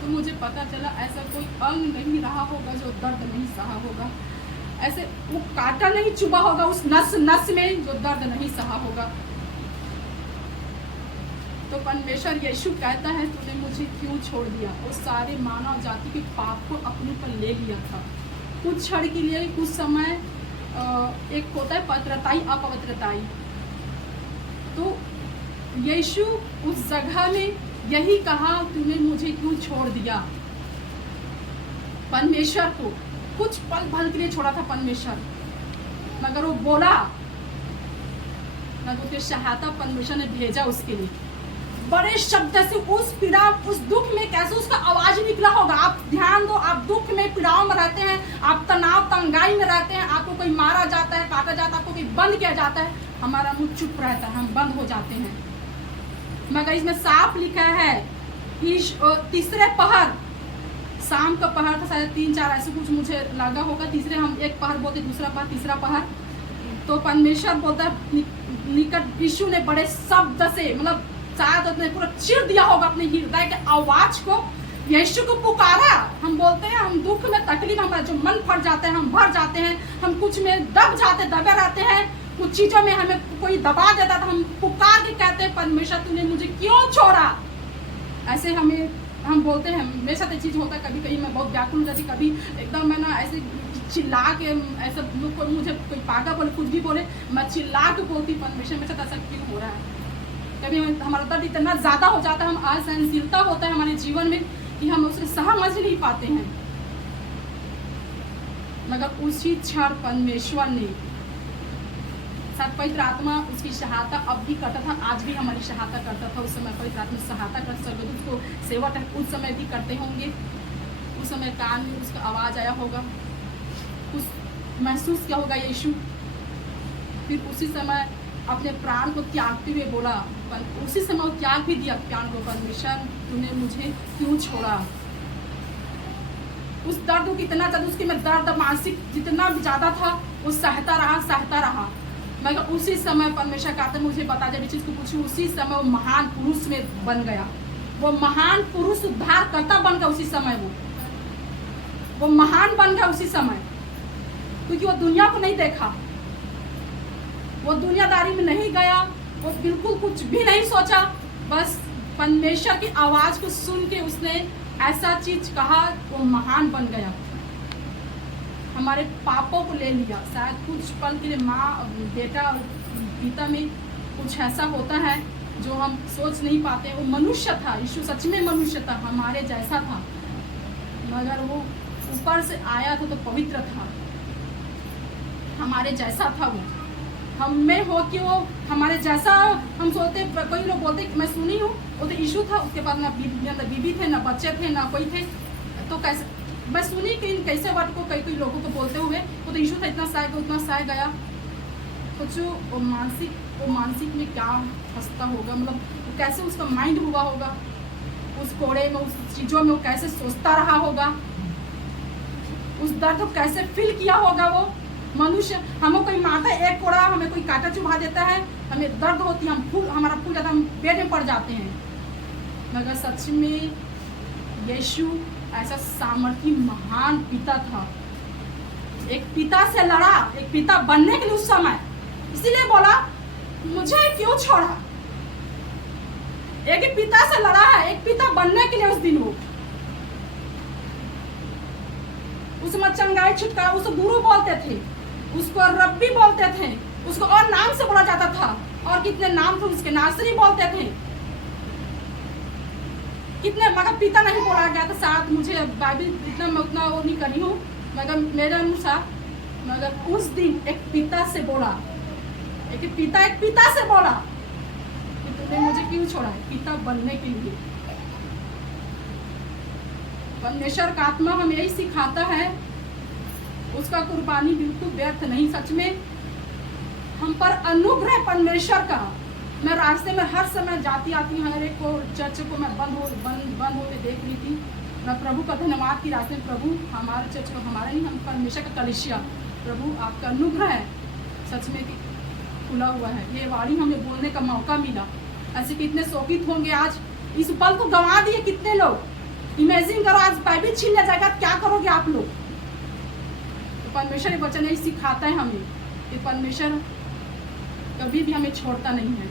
तो मुझे पता चला ऐसा कोई अंग नहीं रहा होगा जो दर्द नहीं सहा होगा, ऐसे वो कांटा नहीं चुभा होगा उस नस में जो दर्द नहीं सहा होगा। तो परमेश्वर यीशु कहता है तूने मुझे क्यों छोड़ दिया। वो सारे मानव जाति के पाप को अपने पर ले लिया था कुछ क्षण के लिए, कुछ समय। एक होता है पवित्रताई, अपवित्रताई। तो यीशु उस जगह में यही कहा तूने मुझे क्यों छोड़ दिया। परमेश्वर को कुछ पल भर के लिए छोड़ा था परमेश्वर, मगर वो बोला ना, तो उसके सहायता परमेश्वर ने भेजा उसके लिए बड़े शब्द से। उस पीड़ा, उस दुख में कैसे उसका आवाज निकला होगा। आप ध्यान दो, आप दुख में, पीड़ाओं में रहते हैं, आप तनाव तंगाई में रहते हैं, आपको कोई मारा जाता है, काटा जाता है, आपको कोई बंद किया जाता है, हमारा मुंह चुप रहता है, हम बंद हो जाते हैं। मगर इसमें साफ लिखा है तीसरे पहर, शाम का पहर था शायद 3-4 ऐसे कुछ मुझे लगा होगा। तीसरे हम एक पहर बोलते, दूसरा पहर, तीसरा पहर। तो परमेश्वर बोलता निकट यीशु ने बड़े शब्द से, मतलब शायद अपने पूरा चिर दिया होगा अपने हृदय के आवाज को, यीशु को पुकारा। हम बोलते हैं हम दुख में, तकलीफ, हमारा जो मन फट जाते हैं, हम भर जाते हैं, हम कुछ में दबे रहते हैं, कुछ चीजों में हमें कोई दबा देता था, हम पुकार के कहते हैं परमेश्वर तूने मुझे क्यों छोड़ा। ऐसे हम बोलते हैं। मेरे साथ ये चीज होता है, कभी कभी मैं बहुत व्याकुल हो जाती, कभी एकदम मैं ना ऐसे चिल्ला के, ऐसा मुझे कोई पागल बोले, कुछ भी बोले, मैं चिल्ला के बोलती परमेश्वर मेरे साथ ऐसा क्यों हो रहा है। कभी हमारा दर्द इतना ज़्यादा हो जाता है, हम असहनशीलता होता है हमारे जीवन में कि हम उसे समझ नहीं पाते हैं। मगर उसी क्षण परमेश्वर ने, साथ पवित्र आत्मा उसकी सहायता अब भी करता था, आज भी हमारी सहायता करता था। उस समय पवित्र आत्मा सहायता कर, स्वर्गदूत को सेवा उस समय भी करते होंगे। उस समय कान में उसका आवाज़ आया होगा, उस महसूस किया होगा यीशु। फिर उसी समय अपने प्राण को त्यागते हुए बोला, उसी समय वो त्याग भी दिया प्राण को, परमेश्वर तूने मुझे क्यों छोड़ा। उस दर्द को कितना था, उसके में दर्द मानसिक जितना भी ज़्यादा था वो सहता रहा। मगर उसी समय परमेश्वर कहते मुझे बता दे चीज़ को पूछूं, उसी समय वो महान पुरुष में बन गया। वो महान पुरुष उद्धार करता बन गया उसी समय। वो महान बन गया उसी समय, क्योंकि वो दुनिया को नहीं देखा, वो दुनियादारी में नहीं गया, वो बिल्कुल कुछ भी नहीं सोचा। बस परमेश्वर की आवाज़ को सुन के उसने ऐसा चीज कहा, वो महान बन गया। हमारे पापों को ले लिया। शायद कुछ पल के लिए माँ बेटा और पिता में कुछ ऐसा होता है जो हम सोच नहीं पाते। वो मनुष्य था, यीशु सच में मनुष्य था, हमारे जैसा था, मगर वो ऊपर से आया था तो पवित्र था, हमारे जैसा था। वो हम में हो कि वो हमारे जैसा हम सोचते। कोई लोग बोलते कि मैं सुनी हूँ वो तो यीशु था, उसके बाद ना बीबी थे, ना बच्चे थे, ना कोई थे, तो कैसे मैं सुनी कि कैसे वर्ड को कई लोगों को बोलते हुए वो तो यीशु था, इतना सह गया। तो जो वो मानसिक में क्या हंसता होगा, मतलब कैसे उसका माइंड हुआ होगा, उस कोड़े में, उस चीज़ों में वो कैसे सोचता रहा होगा, उस दर्द को कैसे फील किया होगा वो मनुष्य। हमें कोई मारता है एक कोड़ा, हमें कोई कांटा चुभा देता है, हमें दर्द होती है, हमारा फूल जाता है, हम बेड में पड़ जाते हैं। मगर सच में यीशु ऐसा सामर्थी महान पिता था। एक पिता से लड़ा, एक पिता बनने के लिए उस समय, इसीलिए बोला मुझे क्यों छोड़ा। एक पिता से लड़ा है, एक पिता बनने के लिए उस दिन वो उसमें चंगाई छुटकारा, उसको गुरु बोलते थे, उसको रब्बी बोलते थे, उसको और नाम से बोला जाता था, और कितने नाम थे उसके, नासरी बोलते थे कितने, मगर पिता नहीं बोला गया था। साथ मुझे बाइबल इतना मैं उतना वो नहीं करी हूँ, मगर मेरे अनुसार, मगर उस दिन एक पिता से बोला, एक पिता से बोला कि तूने मुझे क्यों छोड़ा है, पिता बनने के लिए। परमेश्वर का आत्मा हमें यही सिखाता है, उसका कुर्बानी बिल्कुल व्यर्थ नहीं। सच में हम पर अनुग्रह परमेश्वर का। मैं रास्ते में हर समय जाती आती हर एक को चर्च को मैं बंद होते देख रही थी। मैं प्रभु का धन्यवाद की रास्ते में, प्रभु हमारे चर्च को, हमारा नहीं, हम परमेश्वर का कलीसिया, प्रभु आपका अनुग्रह है सच में कि खुला हुआ है। ये वाणी हमें बोलने का मौका मिला। ऐसे कितने शोकित होंगे आज, इस पल को गंवा दिए कितने लोग। इमेजिन करो आज बाइबल छीन लिया जाएगा, क्या करोगे आप लोग। तो परमेश्वर ये वचन यही सिखाता है हमें कि परमेश्वर कभी भी हमें छोड़ता नहीं है।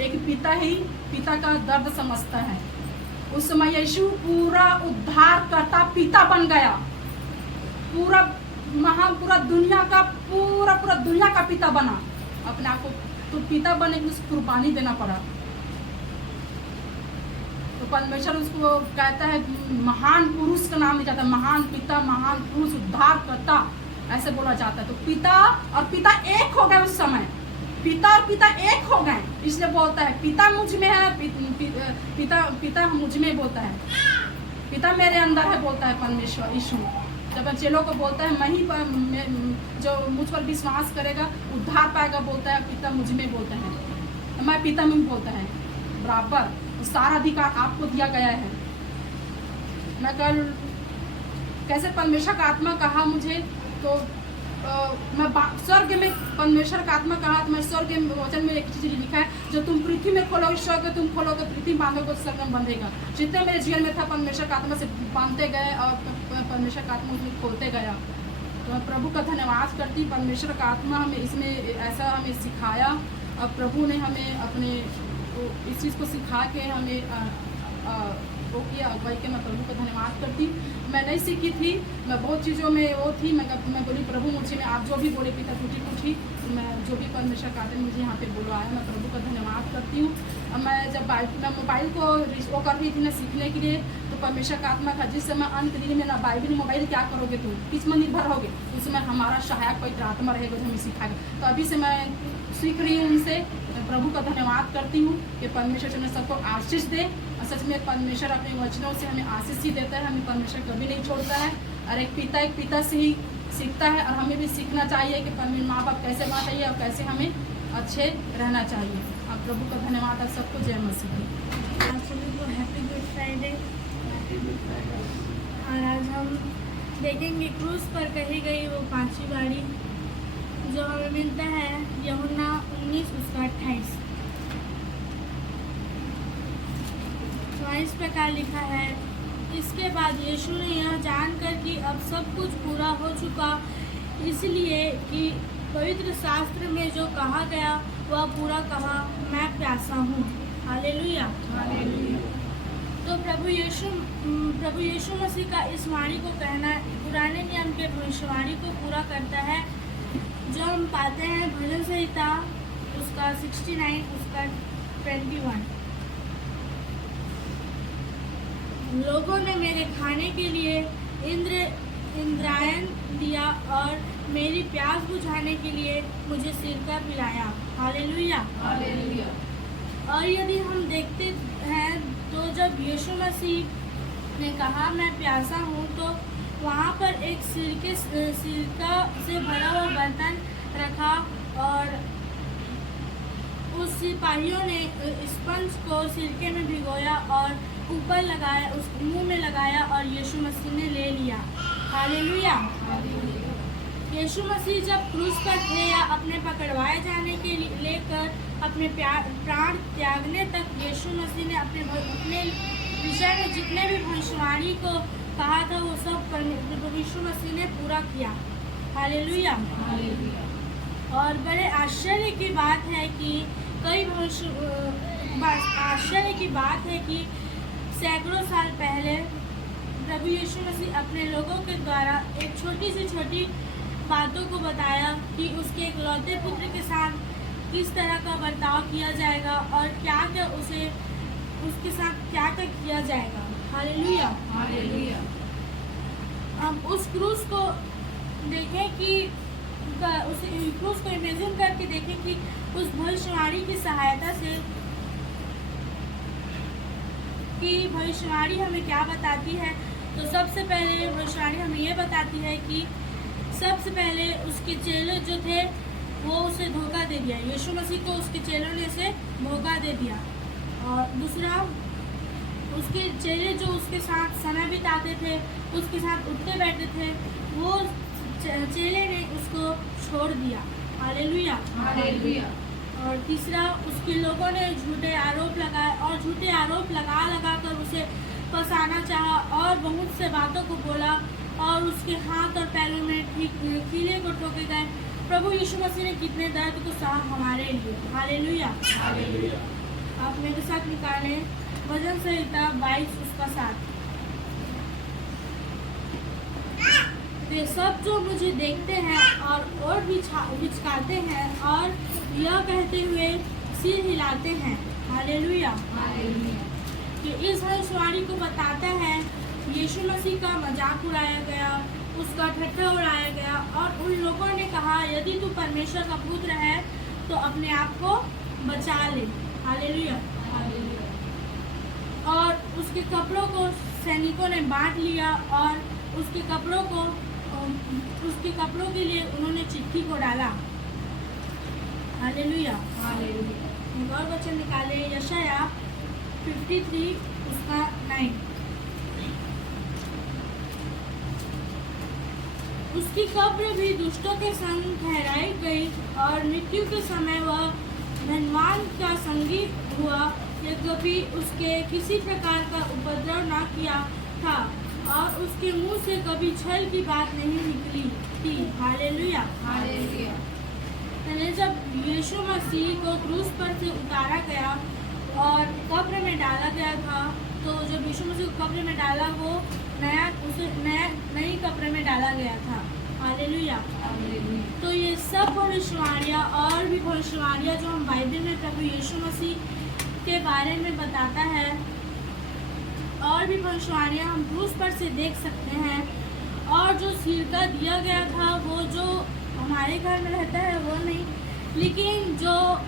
एक पिता ही पिता का दर्द समझता है। उस समय यीशु पूरा उद्धार करता पिता बन गया, पूरा दुनिया का पिता बना अपने आप को। तो पिता बने के उसको कुर्बानी देना पड़ा। तो परमेश्वर उसको कहता है, महान पुरुष का नाम दिया जाता है, महान पिता, महान पुरुष, उद्धार करता, ऐसे बोला जाता है। तो पिता और पिता एक हो गए उस समय, पिता और पिता एक हो गए, इसलिए बोलता है पिता मुझ में है, पिता मुझ में बोलता है, पिता मेरे अंदर है बोलता है परमेश्वर यीशु। जब चेलों को बोलता है, मैं ही जो मुझ पर विश्वास करेगा उद्धार पाएगा बोलता है, पिता मुझ में बोलता है, मैं पिता में बोलता है बराबर। सारा अधिकार आपको दिया गया है। मैं कल कैसे परमेश्वर का आत्मा कहा मुझे, तो मैं स्वर्ग में परमेश्वर का आत्मा कहा, तो मैं स्वर्ग के वचन में एक चीज लिखा है, जो तुम पृथ्वी में खोलोगे स्वर्ग तुम खोलोगे, पृथ्वी बांधोगे स्वर्ग में बंधेगा। जितने मेरे जीवन में था परमेश्वर का आत्मा से बांधते गए और परमेश्वर का आत्मा उसमें खोलते गया। तो मैं प्रभु का धन्यवाद करती, परमेश्वर का आत्मा हमें इसमें ऐसा हमें सिखाया, और प्रभु ने हमें अपने इस चीज़ को सिखा के हमें वो किया अगुवाई के। मैं प्रभु का धन्यवाद करती। मैं नहीं सीखी थी, मैं बहुत चीज़ों में वो थी, मैं बोली प्रभु मुझे में आप जो भी बोले पिता टूटी पूछी, मैं जो भी परमेश्वर कहते मुझे यहाँ पे बुलाया, मैं प्रभु का धन्यवाद करती हूँ। मैं जब मैं मोबाइल को वो कर रही थी ना सीखने के लिए, तो परमेश्वर का आत्मा था, जिस समय अंत दिन में ना बाइबल मोबाइल क्या करोगे तुम, किस में निर्भर होगे, उस समय हमारा सहायक पवित्र आत्मा रहेगा जो हमें सिखाएगा। तो अभी से मैं सीख रही हूँ उनसे। मैं प्रभु का धन्यवाद करती हूँ कि परमेश्वर ने सबको आशीष दे। और सच में परमेश्वर अपने वचनों से हमें आशीष ही देता है, हमें परमेश्वर कभी नहीं छोड़ता है। और एक पिता से ही सीखता है और हमें भी सीखना चाहिए कि माँ बाप कैसे होना चाहिए और कैसे हमें अच्छे रहना चाहिए। अब प्रभु का धन्यवाद है, सबको जय मसीह। आप सभी को हैप्पी गुड फ्राइडे। और आज हम देखेंगे क्रूस पर कही गई वो 5वीं बारी जो हमें मिलता है यूहन्ना 19 उसका 28। तो इस प्रकार लिखा है, इसके बाद यीशु ने यह जानकर कि अब सब कुछ पूरा हो चुका, इसलिए कि पवित्र शास्त्र में जो कहा गया वह पूरा कहा, मैं प्यासा हूँ। हालेलुया। तो प्रभु यीशु मसीह का इस वाणी को कहना पुराने नियम के भविष्यवाणी को पूरा करता है, जो हम पाते हैं भजन संहिता उसका 69 उसका 21। लोगों ने मेरे खाने के लिए इंद्रायण दिया और मेरी प्यास बुझाने के लिए मुझे सिरका पिलाया। हालेलुया। और यदि हम देखते हैं तो जब यीशु मसीह ने कहा मैं प्यासा हूँ, तो वहाँ पर एक सिरका से भरा हुआ बर्तन रखा और उस सिपाहियों ने स्पंज को सिरके में भिगोया और ऊपर लगाया, उस मुंह में लगाया और यीशु मसीह ने ले लिया। हालेलुया। यीशु मसीह जब क्रूस पर थे या अपने पकड़वाए जाने के लेकर अपने प्राण त्यागने तक, यीशु मसीह ने अपने विषय में जितने भी भविष्यवाणी को कहा था वो सब यीशु मसीह ने पूरा किया। हालेलुया। और बड़े आश्चर्य की बात है कि सैकड़ों साल पहले प्रभु यीशु मसीह अपने लोगों के द्वारा एक छोटी से छोटी बातों को बताया कि उसके इकलौते पुत्र के साथ किस तरह का बर्ताव किया जाएगा और क्या क्या उसके साथ क्या क्या किया जाएगा। हालेलुया। हम उस क्रूस को देखें कि उस क्रूस को इमेजिन करके देखें कि उस भविष्यवाणी की सहायता से कि भविष्यवाणी हमें क्या बताती है। तो सबसे पहले भविष्यवाणी हमें ये बताती है कि सबसे पहले उसके चेले जो थे वो उसे धोखा दे दिया। यीशु मसीह को उसके चेलों ने उसे धोखा दे दिया। और दूसरा, उसके चेले जो उसके साथ समय बिताते थे, उसके साथ उठते बैठते थे, वो चेले ने उसको छोड़ दिया। हालेलुया। और तीसरा, उसके लोगों ने झूठे आरोप लगाए और झूठे आरोप लगा कर उसे फंसाना चाहा और बहुत से बातों को बोला और उसके हाथ और पैरों में कीले को ठोके गए। प्रभु यीशु मसीह ने कितने दर्द को सहा हमारे लिए। हालेलुया। आप मेरे साथ निकालें भजन संहिता 22 उसका 7। वे सब जो मुझे देखते हैं और बिचकाते हैं और यह कहते हुए सिर हिलाते हैं। हालेलुया। कि इस भविष्यवाणी को बताता है यीशु मसीह का मजाक उड़ाया गया, उसका ठट्ठा उड़ाया गया और उन लोगों ने कहा यदि तू परमेश्वर का पुत्र है तो अपने आप को बचा ले। हालेलुया। और उसके कपड़ों को सैनिकों ने बांट लिया और उसके कपड़ों के लिए उन्होंने चिट्ठी को डाला। हालेलुया। एक और वचन निकाले, यशाया 53 उसका 9। उसकी कब्र भी दुष्टों के संग ठहराई गई और मृत्यु के समय वह धनवान का संगी हुआ, यद्यपि उसके किसी प्रकार का उपद्रव न किया था और उसके मुंह से कभी छल की बात नहीं निकली थी। हालेलुया। जब यीशु मसीह को क्रूस पर से उतारा गया और कब्र में डाला गया था, तो जब यीशु मसीह को कब्र में डाला वो नई कब्र में डाला गया था। हालेलुया। तो ये सब भविष्यवाणियाँ और भी भविष्यवाणियाँ जो हम बाइबल में प्रभु यीशु मसीह के बारे में बताता है, और भी भविष्यवाणियाँ हम क्रूस पर से देख सकते हैं। और जो सिरका दिया गया था वो जो हमारे घर में रहता है वो नहीं, लेकिन जो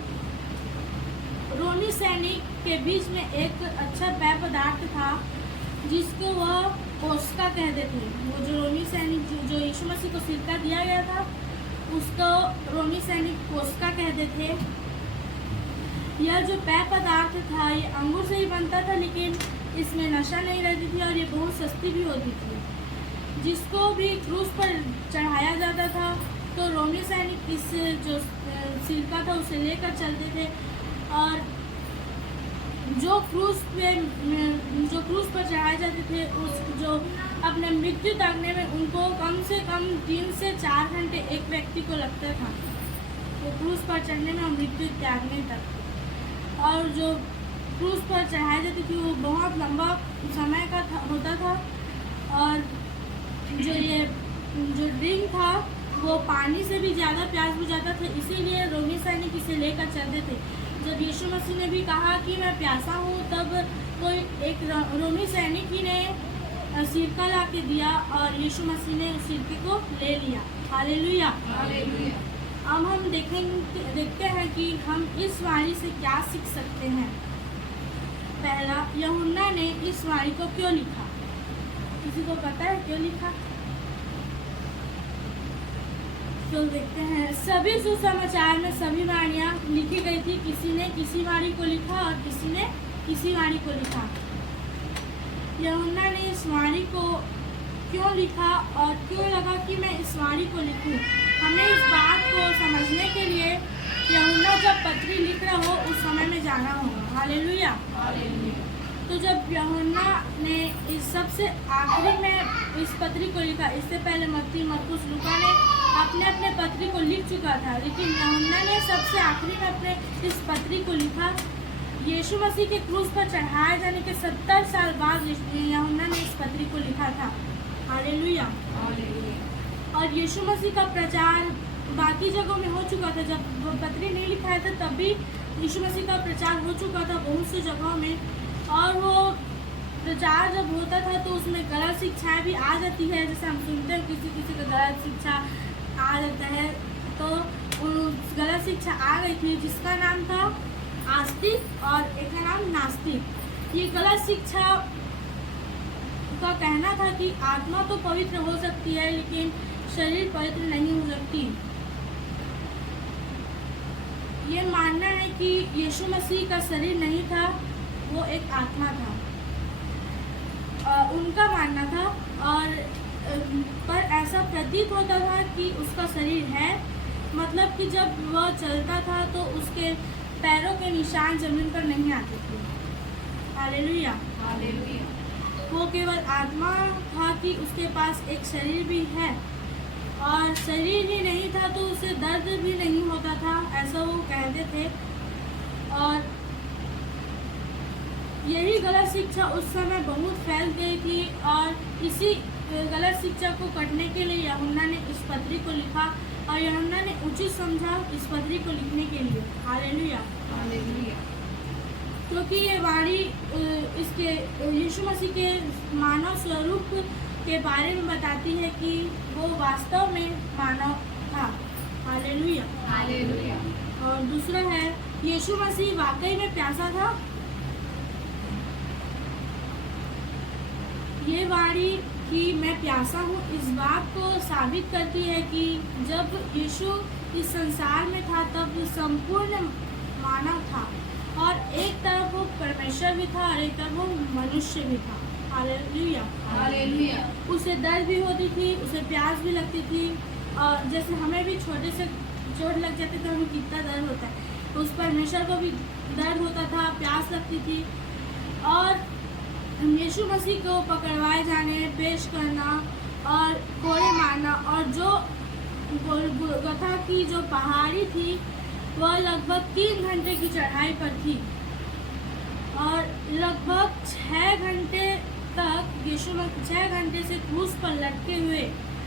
रोमी सैनिक के बीच में एक अच्छा पेय पदार्थ था जिसको वह कोस्का कहते थे। वो जो रोमी सैनिक जो यीशु मसीह को सिरका दिया गया था उसको रोमी सैनिक कोस्का कहते थे। यह जो पेय पदार्थ था ये अंगूर से ही बनता था, लेकिन इसमें नशा नहीं रहती थी और ये बहुत सस्ती भी होती थी। जिसको भी क्रूस पर चढ़ाया जाता था तो रोमी सैनिक इस जो सिरका था उसे लेकर चलते थे, और जो क्रूस पर चढ़ाए जाते थे उस जो अपने मृत्यु त्यागने में उनको कम से कम 3 से 4 घंटे एक व्यक्ति को लगता था, तो क्रूस पर चढ़ने में और मृत्यु त्यागने तक। और जो क्रूस पर चढ़ाई जाती थी वो बहुत लंबा समय का होता था, और जो ड्रिंक था वो पानी से भी ज़्यादा प्यास बुझाता था, इसीलिए रोमी सैनिक इसे लेकर चलते थे। जब यीशु मसीह ने भी कहा कि मैं प्यासा हूँ, तब कोई एक रोमी सैनिक ही ने सिरका ला के दिया और यीशु मसीह ने उस सिरके को ले लिया। हालेलुया। अब हम देखते हैं कि हम इस वाणी से क्या सीख सकते हैं। पहला, यूहन्ना ने इस वाणी को क्यों लिखा? किसी को पता है क्यों लिखा? तो देखते हैं। सभी सुसमाचार में सभी वाणियाँ लिखी गई थी। किसी ने किसी वाणी को लिखा और किसी ने किसी वाणी को लिखा। यूहन्ना ने इस वाणी को क्यों लिखा और क्यों लगा कि मैं इस वाणी को लिखूं? हमें इस बात को समझने के लिए यूहन्ना जब पत्री लिख रहा हो उस समय में जाना होगा। हालेलुया। तो जब यूहन्ना ने इस सबसे आखिरी में इस पत्री को लिखा, इससे पहले मत्ती, मरकुस, लूका ने अपने अपने पत्री को लिख चुका था, लेकिन यूहन्ना ने सबसे आखिरी में अपने इस पत्री को लिखा। यीशु मसीह के क्रूस पर चढ़ाए जाने के 70 साल बाद यूहन्ना ने इस पत्री को लिखा था। हालेलुया। और यीशु मसीह का प्रचार बाकी जगहों में हो चुका था। जब वो पत्री नहीं लिखा था तब भी यीशु मसीह का प्रचार हो चुका था बहुत सी जगहों में, और वो प्रचार जब होता था तो उसमें गलत शिक्षाएं भी आ जाती है। जैसे हम सुनते हैं किसी का गलत शिक्षा आ जाता है, तो गलत शिक्षा आ गई थी जिसका नाम था आस्तिक और एक का नाम नास्तिक। ये गलत शिक्षा का कहना था कि आत्मा तो पवित्र हो सकती है लेकिन शरीर पवित्र नहीं हो सकती। ये मानना है कि यीशु मसीह का शरीर नहीं था, वो एक आत्मा था, उनका मानना था। और पर ऐसा प्रतीत होता था कि उसका शरीर है, मतलब कि जब वह चलता था तो उसके पैरों के निशान जमीन पर नहीं आते थे। हालेलुया। वो केवल आत्मा था कि उसके पास एक शरीर भी है, और शरीर ही नहीं था तो उसे दर्द भी नहीं होता था, ऐसा वो कहते थे। और यही गलत शिक्षा उस समय बहुत फैल गई थी, और इसी गलत शिक्षा को कटने के लिए यूहन्ना ने इस पत्री को लिखा, और यूहन्ना ने उचित समझा इस पत्री को लिखने के लिए। हालेलुया। क्योंकि ये वाणी इसके यीशु मसीह के मानव स्वरूप के बारे में बताती है कि वो वास्तव में मानव था। हालेलुया। और दूसरा है, यीशु मसीह वाकई में प्यासा था। ये वाणी कि मैं प्यासा हूँ इस बात को साबित करती है कि जब यीशु इस संसार में था तब संपूर्ण मानव था, और एक तरफ वो परमेश्वर भी था और एक तरफ वो मनुष्य भी था। हालेलुया। उसे दर्द भी होती थी, उसे प्यास भी लगती थी, और जैसे हमें भी छोटे से चोट लग जाती तो हमें कितना दर्द होता है, उस परमेश्वर को भी दर्द होता था, प्यास लगती थी। और यीशु मसीह को पकड़वाए जाने, पेश करना और कोड़े मारना, और जो गोलगोथा की जो पहाड़ी थी वह लगभग 3 घंटे की चढ़ाई पर थी, और लगभग 6 घंटे तक यीशु में 6 घंटे से क्रूस पर लटके हुए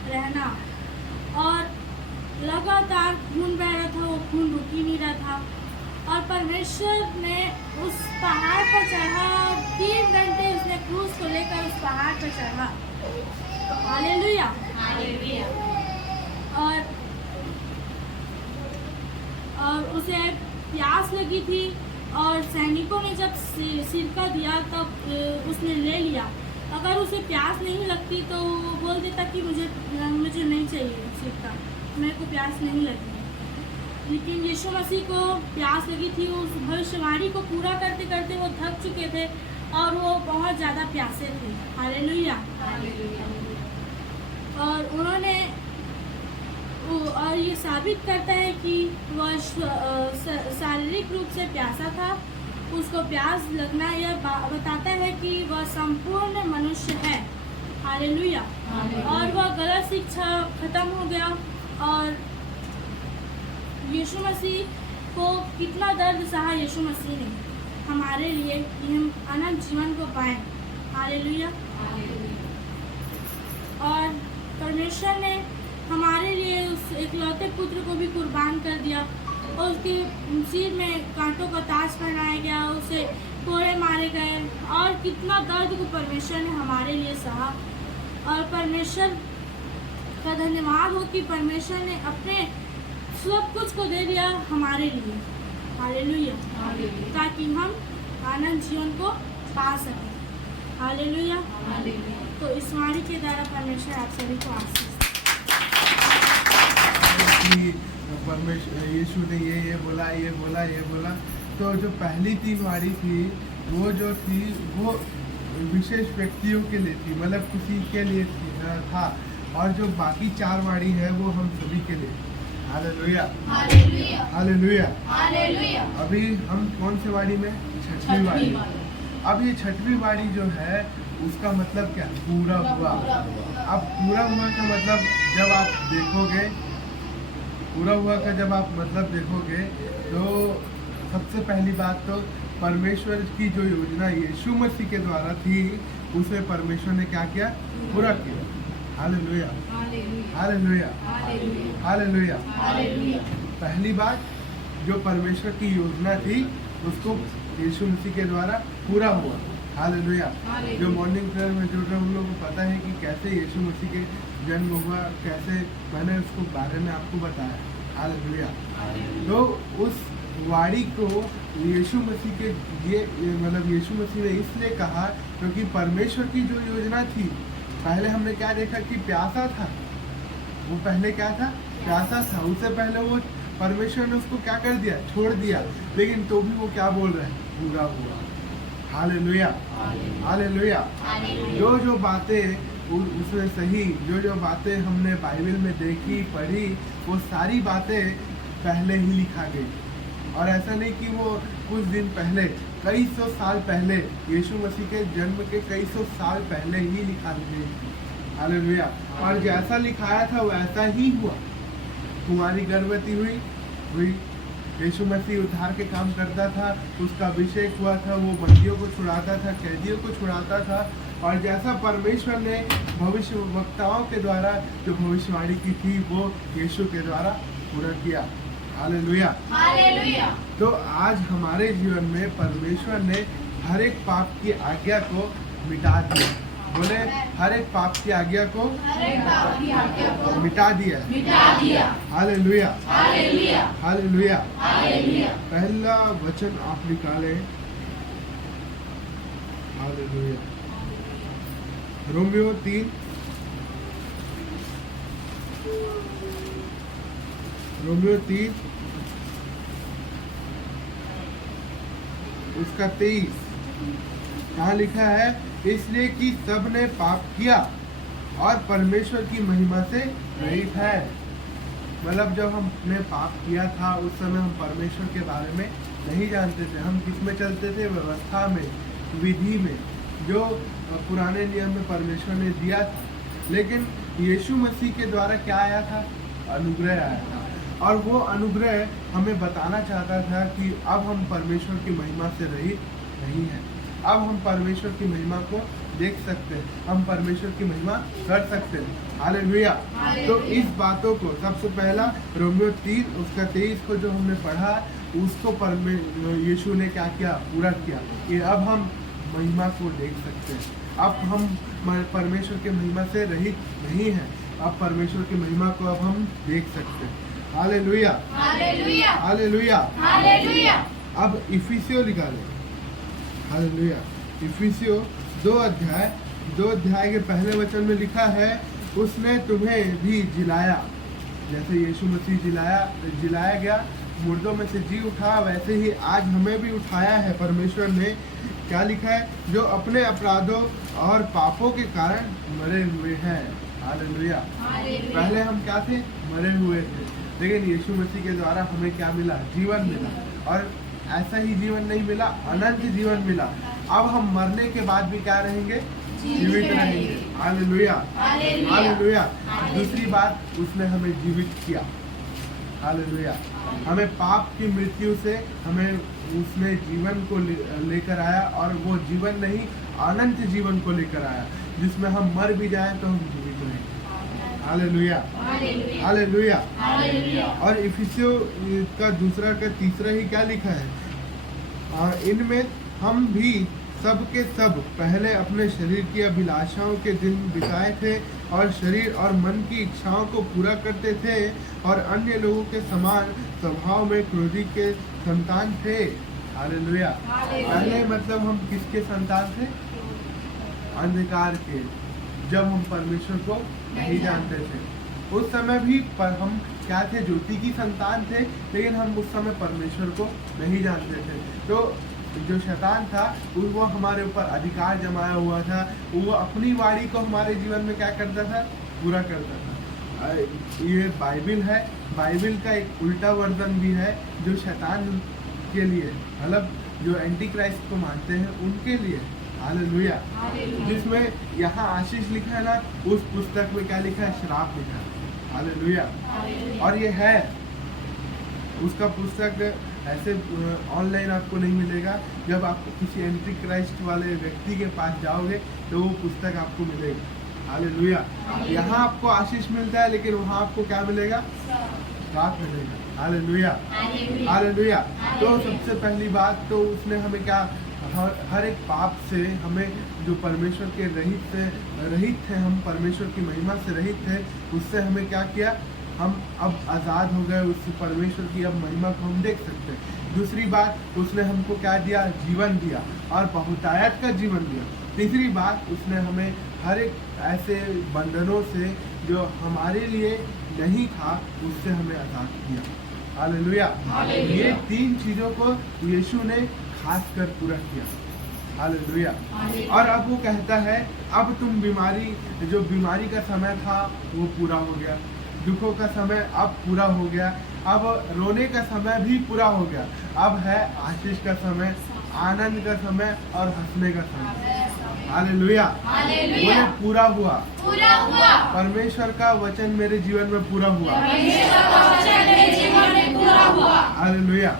रहना, और लगातार खून बह रहा था, वो खून रुक ही नहीं रहा था। और परमेश्वर ने उस पहाड़ पर चढ़ा, 3 घंटे उसने क्रूस को लेकर उस पहाड़ पर चढ़ा। हालेलुया। और उसे प्यास लगी थी, और सैनिकों ने जब सिरका दिया तब उसने ले लिया, अगर उसे प्यास नहीं लगती तो वो बोल देता कि मुझे नहीं चाहिए सिक्का, मेरे को प्यास नहीं लगी। लेकिन यीशु मसीह को प्यास लगी थी। उस भविष्यवाणी को पूरा करते करते वो थक चुके थे और वो बहुत ज़्यादा प्यासे थे। हालेलुया। और उन्होंने और ये साबित करता है कि वह शारीरिक रूप से प्यासा था। उसको प्यास लगना यह बताता है कि वह संपूर्ण मनुष्य है। हालेलुया। और वह गलत शिक्षा खत्म हो गया और यीशु मसीह को कितना दर्द सहा यीशु मसीह ने हमारे लिए कि हम अनंत जीवन को पाएं। हालेलुया। और परमेश्वर ने हमारे लिए उस एकलौते पुत्र को भी कुर्बान कर दिया और उसके सिर में कांटों का ताज पहनाया गया, उसे कोड़े मारे गए और कितना दर्द को परमेश्वर ने हमारे लिए सहा। और परमेश्वर का धन्यवाद हो कि परमेश्वर ने अपने सब कुछ को दे दिया हमारे लिए। हालेलुया। ताकि हम आनंद जीवन को पा सकें। हालेलुया। तो इस वाणी के द्वारा परमेश्वर आप सभी को आशीष कि परमेश्वर यीशु ने ये बोला। तो जो पहली 3 वाणी थी वो जो थी वो विशेष व्यक्तियों के लिए थी, मतलब किसी के लिए था। और जो बाकी 4 वाणी है वो हम सभी के लिए। हालेलुया। हालेलुया। अभी हम कौन से वाणी में? 6वीं वाणी। अब ये 6वीं वाणी जो है उसका मतलब क्या? पूरा हुआ। अब पूरा हुआ का मतलब जब आप देखोगे, पूरा हुआ का जब आप मतलब देखोगे तो सबसे पहली बात तो परमेश्वर की जो योजना यीशु मसीह के द्वारा थी उसे परमेश्वर ने क्या किया? पूरा किया। हालेलुया। हालेलुया। हालेलुया। पहली बात जो परमेश्वर की योजना थी उसको यीशु मसीह के द्वारा पूरा हुआ। हालेलुया। जो मॉर्निंग प्रेयर में जुड़ रहे उन लोगों को पता है कि कैसे यीशु मसीह के जन्म हुआ, कैसे मैंने उसको बारे में आपको बताया। हालेलुया। तो उस वाणी को यीशु मसीह के ये मतलब यीशु मसीह ने इसलिए कहा क्योंकि परमेश्वर की जो योजना थी, पहले हमने क्या देखा कि प्यासा था। वो पहले क्या था? प्यासा था। उससे पहले वो परमेश्वर ने उसको क्या कर दिया? छोड़ दिया। लेकिन तो भी वो क्या बोल रहे हैं? पूरा हुआ। हालेलुया। हालेलुया। जो बातें उसमें सही, जो बातें हमने बाइबल में देखी पढ़ी, वो सारी बातें पहले ही लिखा गई। और ऐसा नहीं कि वो कुछ दिन पहले, कई सौ साल पहले, यीशु मसीह के जन्म के कई सौ साल पहले ही लिखा गई। हालेलुया। और जैसा लिखाया था वैसा ही हुआ। कुमारी गर्भवती हुई। यीशु मसीह उद्धार के काम करता था, उसका अभिषेक हुआ था, वो बंदियों को छुड़ाता था, कैदियों को छुड़ाता था। और जैसा परमेश्वर ने भविष्य वक्ताओं के द्वारा जो भविष्यवाणी की थी वो यीशु के द्वारा पूरा किया। हालेलुया। हालेलुया। तो आज हमारे जीवन में परमेश्वर ने हर एक पाप की आज्ञा को मिटा दिया। बोले, हर एक पाप की आज्ञा को मिटा दिया। हालेलुया। हालेलुया। पहला वचन आप निकाले। हालेलुया। रोमियो 3 उसका 23 कहाँ लिखा है? इसलिए कि सब ने पाप किया और परमेश्वर की महिमा से रहित है। मतलब जब हमने पाप किया था उस समय हम परमेश्वर के बारे में नहीं जानते थे। हम किस में चलते थे? व्यवस्था में, विधि में, जो पुराने नियम में परमेश्वर ने दिया था। लेकिन यीशु मसीह के द्वारा क्या आया था? अनुग्रह आया था। और वो अनुग्रह हमें बताना चाहता था कि अब हम परमेश्वर की महिमा से रहित नहीं हैं। अब हम परमेश्वर की महिमा को देख सकते हैं, हम परमेश्वर की महिमा कर सकते हैं। हालेलुया। तो इस बातों को सबसे पहला रोमियो 3 उसका 23 को जो हमने पढ़ा उसको यीशु ने क्या किया? पूरा किया। कि अब हम महिमा को देख सकते हैं। अब हम परमेश्वर की महिमा से रहित नहीं हैं। अब परमेश्वर की महिमा को अब हम देख सकते हैं। हालेलुया। हालेलुया। हालेलुया। हालेलुया। अब इफिसियो निकालें। हालेलुया। इफिसियो 2 अध्याय 2 अध्याय के पहले वचन में लिखा है, उसने तुम्हें भी जिलाया। जैसे यीशु मसीह जिलाया गया, मुर्दों में से जी उठा, वैसे ही आज हमें भी उठाया है परमेश्वर ने। क्या लिखा है? जो अपने अपराधों और पापों के कारण मरे हुए हैं। हालेलुया। पहले हम क्या थे? मरे हुए थे, लेकिन यीशु मसीह के द्वारा हमें क्या मिला? जीवन मिला। और ऐसा ही जीवन नहीं मिला, अनंत जीवन मिला। अब हम मरने के बाद भी क्या रहेंगे? जीवित रहेंगे। Hallelujah, hallelujah. दूसरी बात, उसने हमें जीवित किया। हालेलुया। हमें पाप की मृत्यु से हमें उसने जीवन को लेकर आया, और वो जीवन नहीं, अनंत जीवन को लेकर आया, जिसमें हम मर भी जाए तो हम जीवित रहेंगे। Hallelujah, hallelujah. और इफिसियों का 2 का 3 ही क्या लिखा है? इनमें हम भी सब के सब पहले अपने शरीर की अभिलाषाओं के दिन बिताए थे, और शरीर और मन की इच्छाओं को पूरा करते थे, और अन्य लोगों के समान स्वभाव में क्रोधी के संतान थे। हालेलुया। पहले मतलब हम किसके संतान थे? अंधकार के, जब हम परमेश्वर को नहीं जानते थे। उस समय भी पर हम क्या थे? ज्योति की संतान थे, लेकिन हम उस समय परमेश्वर को नहीं जानते थे। तो जो शैतान था वो हमारे ऊपर अधिकार जमाया हुआ था। वो अपनी वाणी को हमारे जीवन में क्या करता था? पूरा करता था। ये बाइबिल है, बाइबिल का एक उल्टा वर्जन भी है, जो शैतान के लिए, मतलब जो एंटी क्राइस्ट को मानते हैं उनके लिए। हालेलुया। जिसमें यहाँ आशीष लिखा है ना, उस पुस्तक में क्या लिखा है? श्राप लिखा है। हालेलुया। और ये है उसका पुस्तक ऐसे ऑनलाइन आपको नहीं मिलेगा। जब आप किसी एंटी क्राइस्ट वाले व्यक्ति के पास जाओगे तो वो पुस्तक आपको मिलेगी। हालेलुया। यहाँ आपको आशीष मिलता है, लेकिन वहाँ आपको क्या मिलेगा? श्राप मिलेगा। Hallelujah, hallelujah. तो सबसे पहली बात तो उसने हमें क्या, हर एक पाप से हमें, जो परमेश्वर के रहित थे, हम परमेश्वर की महिमा से रहित थे, उससे हमें क्या किया? हम अब आज़ाद हो गए, उस परमेश्वर की अब महिमा को हम देख सकते हैं। दूसरी बात, उसने हमको क्या दिया? जीवन दिया, और बहुतायत का जीवन दिया। तीसरी बात, उसने हमें हर एक ऐसे बंधनों से जो हमारे लिए नहीं था, उससे हमें आज़ाद किया। हालेलुया। ये 3 चीज़ों को यीशु ने खास कर पूरा किया। हालेलुया। और अब वो कहता है, अब तुम जो बीमारी का समय था वो पूरा हो गया, दुखों का समय अब पूरा हो गया, अब रोने का समय भी पूरा हो गया, अब है आशीष का समय, आनंद का समय और हंसने का समय। हालेलुया। बोले पूरा हुआ। परमेश्वर का वचन मेरे जीवन में पूरा हुआ। हालेलुया।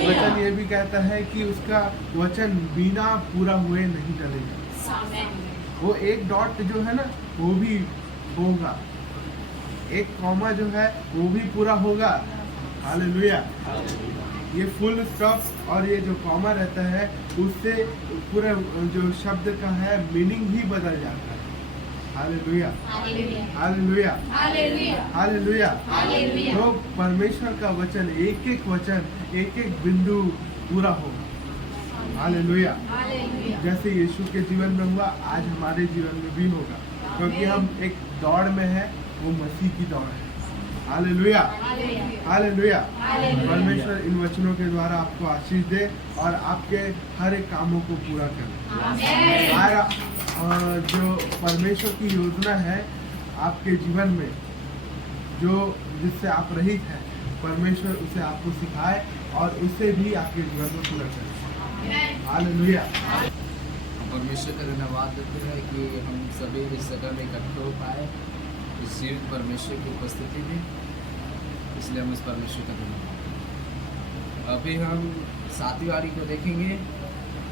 वचन ये भी कहता है कि उसका वचन बिना पूरा हुए नहीं चलेगा। वो एक डॉट जो है ना, वो भी होगा, एक कॉमा जो है वो भी पूरा होगा। हालेलुया। ये फुल स्टॉप और ये जो कॉमा रहता है, उससे पूरा जो शब्द का है मीनिंग ही बदल जाता है। Hallelujah, hallelujah, hallelujah. तो परमेश्वर का वचन, एक एक वचन, एक एक बिंदु पूरा होगा। हालेलुया। जैसे यीशु के जीवन में हुआ, आज हमारे जीवन में भी होगा, क्योंकि हम एक दौड़ में है, वो मसीह की दौड़ है। Hallelujah, hallelujah. परमेश्वर इन वचनों के द्वारा आपको आशीष दे और आपके हर एक कामों को पूरा करे। हमारा जो परमेश्वर की योजना है आपके जीवन में, जो जिससे आप रहित हैं, परमेश्वर उसे आपको सिखाए और उसे भी आपके जीवन में पूरा करे। हालेलुया। परमेश्वर का धन्यवाद देते हैं कि हम सभी इस जगह में इकट्ठे हो पाए, इस जीवित परमेश्वर की उपस्थिति में, इसलिए हम इस परमेश्वर का धन्यवाद। अभी हम 7वीं वारी को देखेंगे।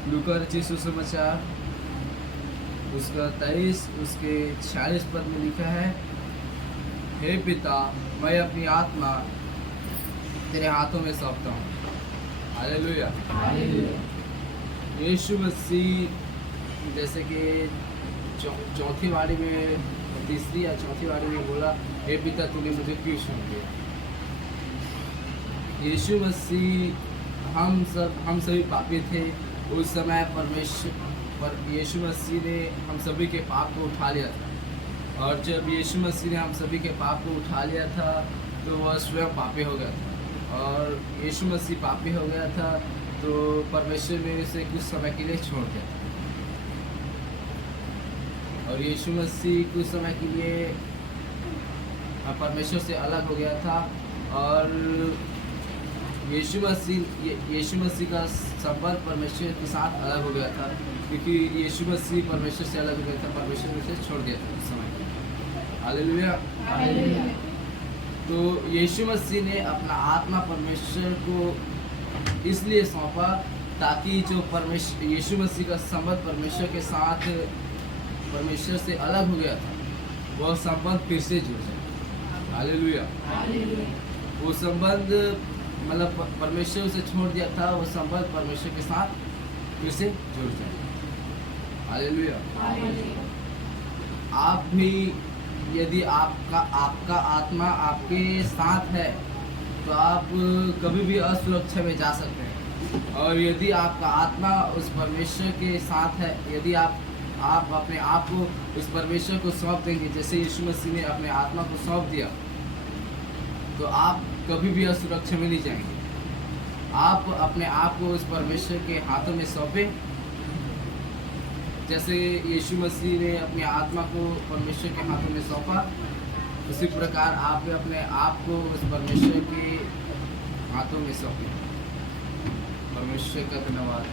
लूका रचित सुसमाचार उसका 23 उसके 46 पद में लिखा है, हे पिता, मैं अपनी आत्मा तेरे हाथों में सौंपता हूँ। हालेलुया। यीशु मसीह जैसे कि चौथी वारी में, तीसरी या चौथी वारी में बोला, हे पिता तूने मुझे क्यों चुन लिया। यीशु मसीह, हम सभी पापी थे। उस समय पर यीशु मसीह ने हम सभी के पाप को उठा लिया था। और जब यीशु मसीह ने हम सभी के पाप को उठा लिया था तो वह स्वयं पापी हो गया था। और यीशु मसीह पापी हो गया था तो परमेश्वर ने उसे कुछ समय के लिए छोड़ दिया था। और यीशु मसीह कुछ समय के लिए परमेश्वर से अलग हो गया था। और यीशु मसीह का संबंध परमेश्वर के साथ अलग हो गया था, क्योंकि यीशु मसीह परमेश्वर से अलग हो गया था, परमेश्वर ने उसे छोड़ दिया था उस समय। हालेलुया। तो यीशु मसीह ने अपना आत्मा परमेश्वर को इसलिए सौंपा ताकि जो यीशु मसीह का संबंध परमेश्वर के साथ परमेश्वर से अलग हो गया था वह संबंध फिर से जुड़ जाए। हालेलुया। वो संबंध मतलब परमेश्वर उसे छोड़ दिया था, वो संबंध परमेश्वर के साथ फिर से जुड़ जाए। हालेलुया। आप भी यदि आपका आत्मा आपके साथ है तो आप कभी भी असुरक्षा में जा सकते हैं। और यदि आपका आत्मा उस परमेश्वर के साथ है, यदि आप अपने आप को उस परमेश्वर को सौंप देंगे जैसे यीशु मसीह ने अपने आत्मा को सौंप दिया, तो आप कभी भी असुरक्षा में नहीं जाएंगे। आप अपने आप को उस परमेश्वर के हाथों में सौंपें, जैसे यीशु मसीह ने अपनी आत्मा को परमेश्वर के हाथों में सौंपा, उसी प्रकार आप भी अपने आप को उस परमेश्वर के हाथों में सौंपें। परमेश्वर का धन्यवाद।